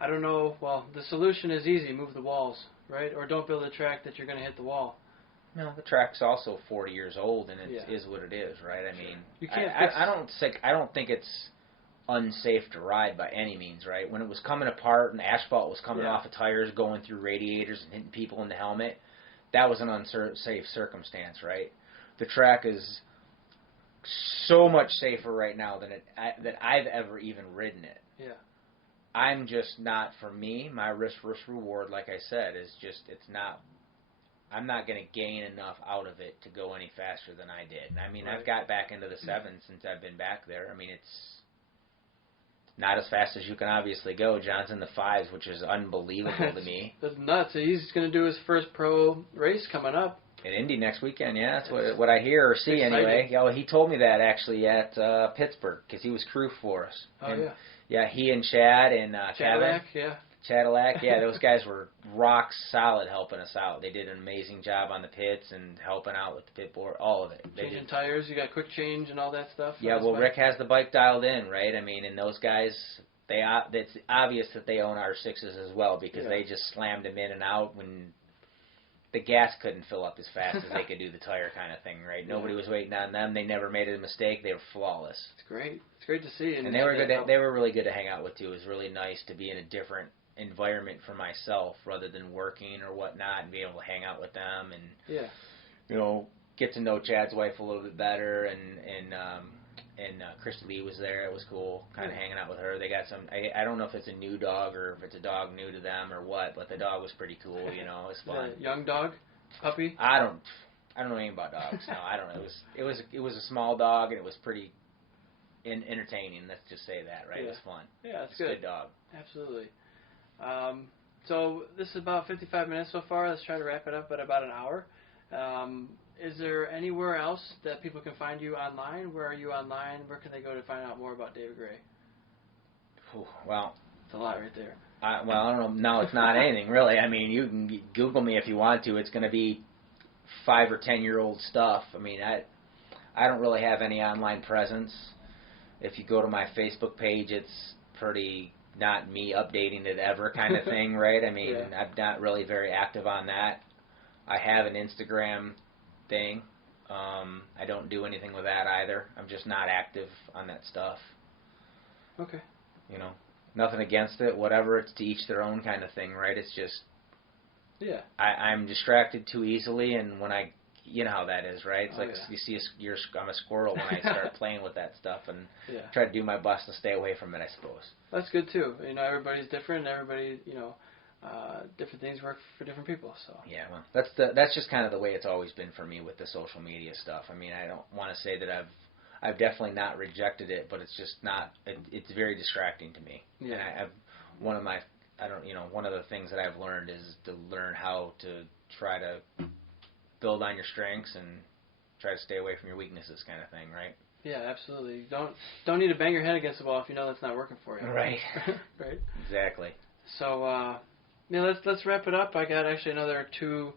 don't know. Well, the solution is easy: move the walls, right? Or don't build a track that you're going to hit the wall. the track's also 40 years old, and it is what it is, right? I mean, you can't. I don't think it's unsafe to ride by any means, right? When it was coming apart and asphalt was coming off of tires, going through radiators and hitting people in the helmet, that was an unsafe circumstance, right? The track is so much safer right now than I've ever even ridden it. Yeah. I'm just not, for me, my risk versus reward, like I said, is just, it's not, I'm not going to gain enough out of it to go any faster than I did. I mean, I've got back into the 7s since I've been back there. I mean, it's not as fast as you can obviously go. John's in the 5s, which is unbelievable to me. That's nuts. He's going to do his first pro race coming up. In Indy next weekend, yeah, that's what I hear or see anyway. Yeah, well, he told me that actually at Pittsburgh because he was crew for us. Oh, yeah. Yeah, he and Chad and Cadillac, Kevin. Cadillac, yeah, those guys were rock solid helping us out. They did an amazing job on the pits and helping out with the pit board, all of it. Changing tires, you got quick change and all that stuff. Yeah, well, Rick has the bike dialed in, right? I mean, and those guys, it's obvious that they own R6s as well because they just slammed them in and out when the gas couldn't fill up as fast as they could do the tire kind of thing, right? Nobody was waiting on them. They never made a mistake. They were flawless. It's great. It's great to see. And they were good. They were really good to hang out with too. It was really nice to be in a different environment for myself rather than working or whatnot, and be able to hang out with them and get to know Chad's wife a little bit better. And Chris Lee was there. It was cool, kind of hanging out with her. They got some. I don't know if it's a new dog or if it's a dog new to them or what, but the dog was pretty cool. It was fun. Young dog, puppy. I don't know anything about dogs. No, I don't know. It was a small dog and it was pretty entertaining. Let's just say that, right? It was fun. Yeah, it's good. Good Good dog. Absolutely. So this is about 55 minutes so far. Let's try to wrap it up at about an hour. Is there anywhere else that people can find you online? Where are you online? Where can they go to find out more about David Gray? Well, it's a lot right there. I don't know. No, it's not anything really. I mean, you can Google me if you want to. It's going to be 5 or 10-year-old stuff. I mean, I don't really have any online presence. If you go to my Facebook page, it's pretty not me updating it ever kind of thing, right? I mean, I'm not really very active on that. I have an Instagram thing. I don't do anything with that either. I'm just not active on that stuff. Okay. Nothing against it. Whatever. It's to each their own kind of thing, right? It's just I'm distracted too easily, and when you know how that is, right? It's you see I'm a squirrel when I start playing with that stuff, and try to do my best to stay away from it, I suppose. That's good too. Everybody's different. Everybody, different things work for different people. So yeah, well, that's just kind of the way it's always been for me with the social media stuff. I mean, I don't want to say that I've definitely not rejected it, but it's just not. It's very distracting to me. Yeah. And one of the things that I've learned is to learn how to try to build on your strengths and try to stay away from your weaknesses, kind of thing, right? Yeah, absolutely. Don't need to bang your head against the wall if you know that's not working for you. Right. Right. Exactly. So let's wrap it up. I got actually another 2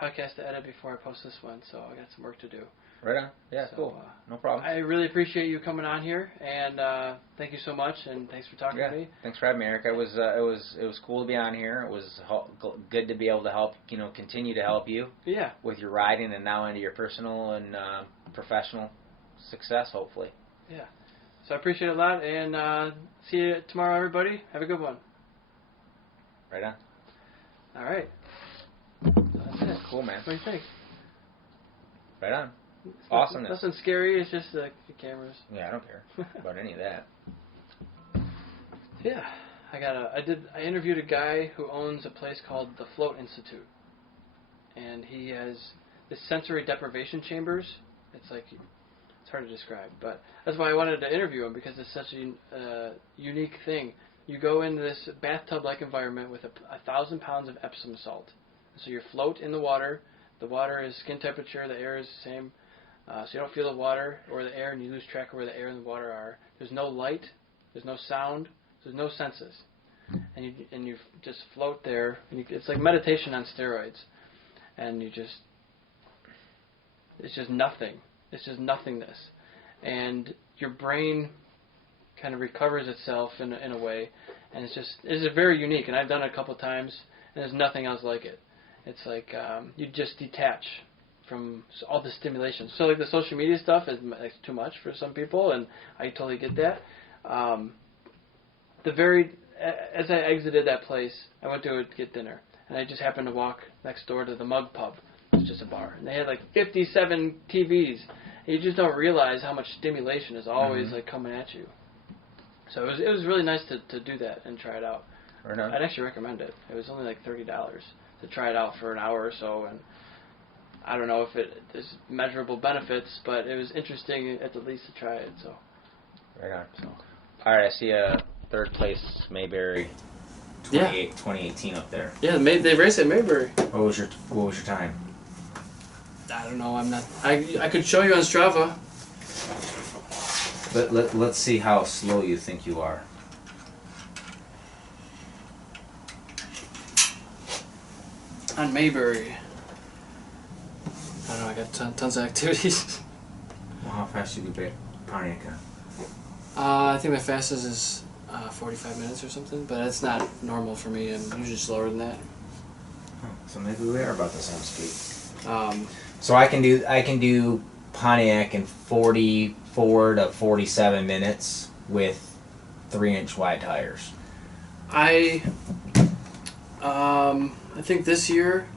podcasts to edit before I post this one, so I got some work to do. Right on. Yeah, so, cool. No problem. I really appreciate you coming on here, and thank you so much, and thanks for talking to me. Thanks for having me, Eric. It was cool to be on here. It was good to be able to help, continue to help you. Yeah. With your riding and now into your personal and professional success, hopefully. Yeah. So I appreciate it a lot, and see you tomorrow, everybody. Have a good one. Right on. All right. That's it. Cool, man. What do you think? Right on. Awesomeness. Nothing scary. It's just the cameras. Yeah, I don't care about any of that. Yeah, I interviewed a guy who owns a place called the Float Institute, and he has the sensory deprivation chambers. It's hard to describe, but that's why I wanted to interview him, because it's such a unique thing. You go into this bathtub-like environment with 1,000 pounds of Epsom salt. So you float in the water. The water is skin temperature. The air is the same. So you don't feel the water or the air, and you lose track of where the air and the water are. There's no light. There's no sound. There's no senses. And you just float there. And it's like meditation on steroids. And it's just nothing. It's just nothingness. And your brain kind of recovers itself in a way. And it's very unique. And I've done it a couple times, and there's nothing else like it. It's like you just detach. from all the stimulation. So like the social media stuff is like too much for some people, and I totally get that. As I exited that place, I went to get dinner, and I just happened to walk next door to the Mug Pub. It's just a bar, and they had like 57 TVs. And you just don't realize how much stimulation is always like coming at you. So it was really nice to do that and try it out. Right on. I'd actually recommend it. It was only like $30 to try it out for an hour or so, and I don't know if there's measurable benefits, but it was interesting at the least to try it. So. Right on. So. All right, I see a third place Mayberry 2018 up there. Yeah, they raced at Mayberry. What was your time? I don't know. I'm not. I could show you on Strava. Let's see how slow you think you are. On Mayberry. I don't know. I got tons of activities. Well, how fast did you beat Pontiac? I think my fastest is 45 minutes or something, but it's not normal for me. I'm usually slower than that. Oh, so maybe we are about the same speed. So I can do Pontiac in 44 to 47 minutes with 3-inch wide tires. I think this year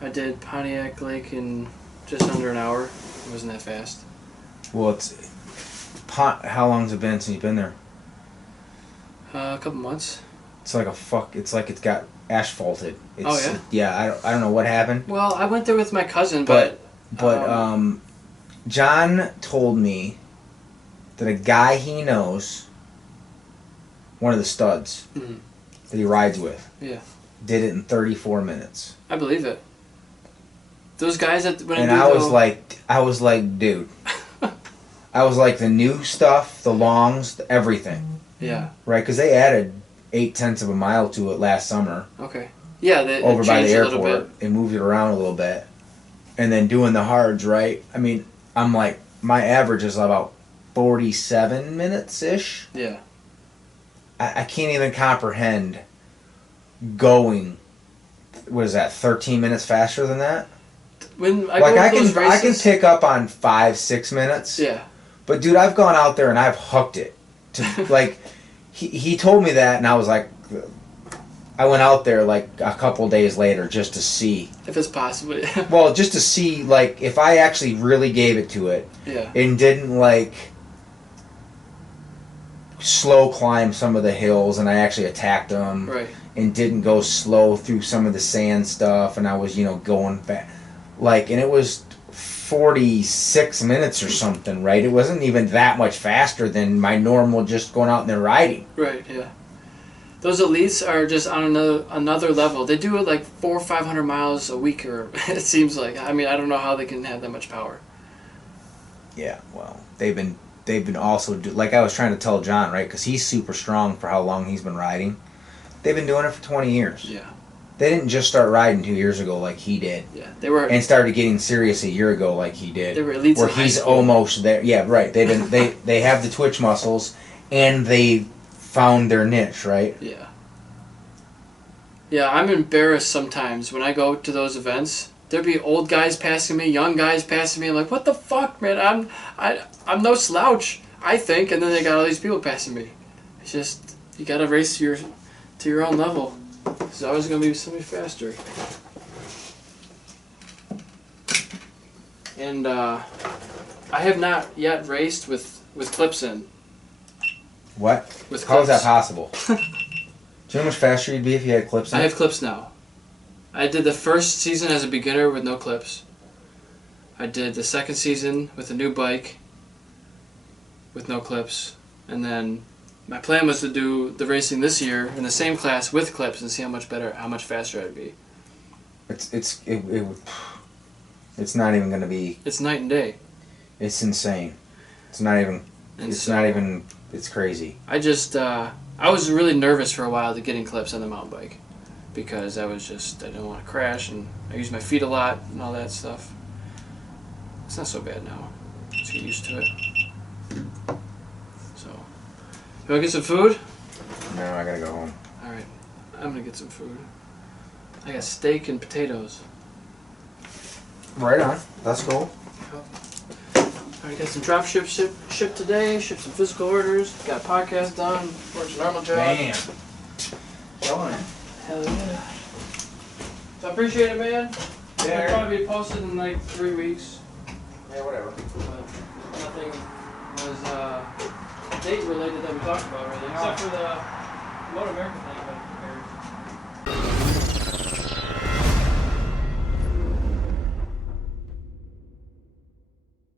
I did Pontiac Lake in just under an hour. It wasn't that fast. Well, how long's it been since you've been there? A couple months. It's like it's like it's got asphalted. Oh yeah. Yeah, I don't know what happened. Well, I went there with my cousin, but John told me that a guy he knows, one of the studs that he rides with, did it in 34 minutes. I believe it. Those guys that I was like, dude. I was like, the new stuff, the longs, everything. Yeah. Right, because they added 0.8 of a mile to it last summer. Okay. Yeah, over by the airport and moved it around a little bit, and then doing the hards. Right. I mean, I'm like, my average is about 47 minutes ish. Yeah. I can't even comprehend going. What is that? 13 minutes faster than that? When I can pick up on 5-6 minutes. Yeah. But dude, I've gone out there and I've hooked it. To like, he told me that, and I was like, I went out there like a couple days later just to see if it's possible. Well, just to see like if I actually really gave it to it. Yeah. And didn't like slow climb some of the hills, and I actually attacked them. Right. And didn't go slow through some of the sand stuff, and I was going back, like, and it was 46 minutes or something, right? It wasn't even that much faster than my normal just going out and riding. Right, yeah. Those elites are just on another level. They do it like 400 or 500 miles a week, or it seems like. I mean, I don't know how they can have that much power. Yeah, well, they've been also like I was trying to tell John, right? Because he's super strong for how long he's been riding. They've been doing it for 20 years. Yeah. They didn't just start riding 2 years ago like he did. Yeah, they were. And started getting serious a year ago like he did. They were elites. Where he's almost there. Yeah, right. They have the twitch muscles, and they found their niche, right? Yeah. Yeah, I'm embarrassed sometimes when I go to those events. There'd be old guys passing me, young guys passing me. I'm like, what the fuck, man? I'm no slouch, I think. And then they got all these people passing me. It's just, you gotta race to your own level. There's always gonna be somebody faster. And I have not yet raced with clips in. What? With How clips. is that possible? Do you know how much faster you'd be if you had clips in? I have clips now. I did the first season as a beginner with no clips. I did the second season with a new bike with no clips. And then my plan was to do the racing this year in the same class with clips and see how much faster I'd be. It's not even going to be. It's night and day. It's insane. It's not even. It's crazy. I was really nervous for a while to getting clips on the mountain bike because I didn't want to crash, and I use my feet a lot and all that stuff. It's not so bad now. Just get used to it. So, you want to get some food? No, I gotta go home. Alright, I'm gonna get some food. I got steak and potatoes. Right on. That's cool. I got some drop shipped today, shipped some physical orders, got a podcast done, worked a normal job. Bam. Killing it. Hell yeah. So I appreciate it, man. Yeah. It'll probably be posted in like 3 weeks. Yeah, whatever. But nothing was date related that we talked about really, except for the MotoAmerica thing.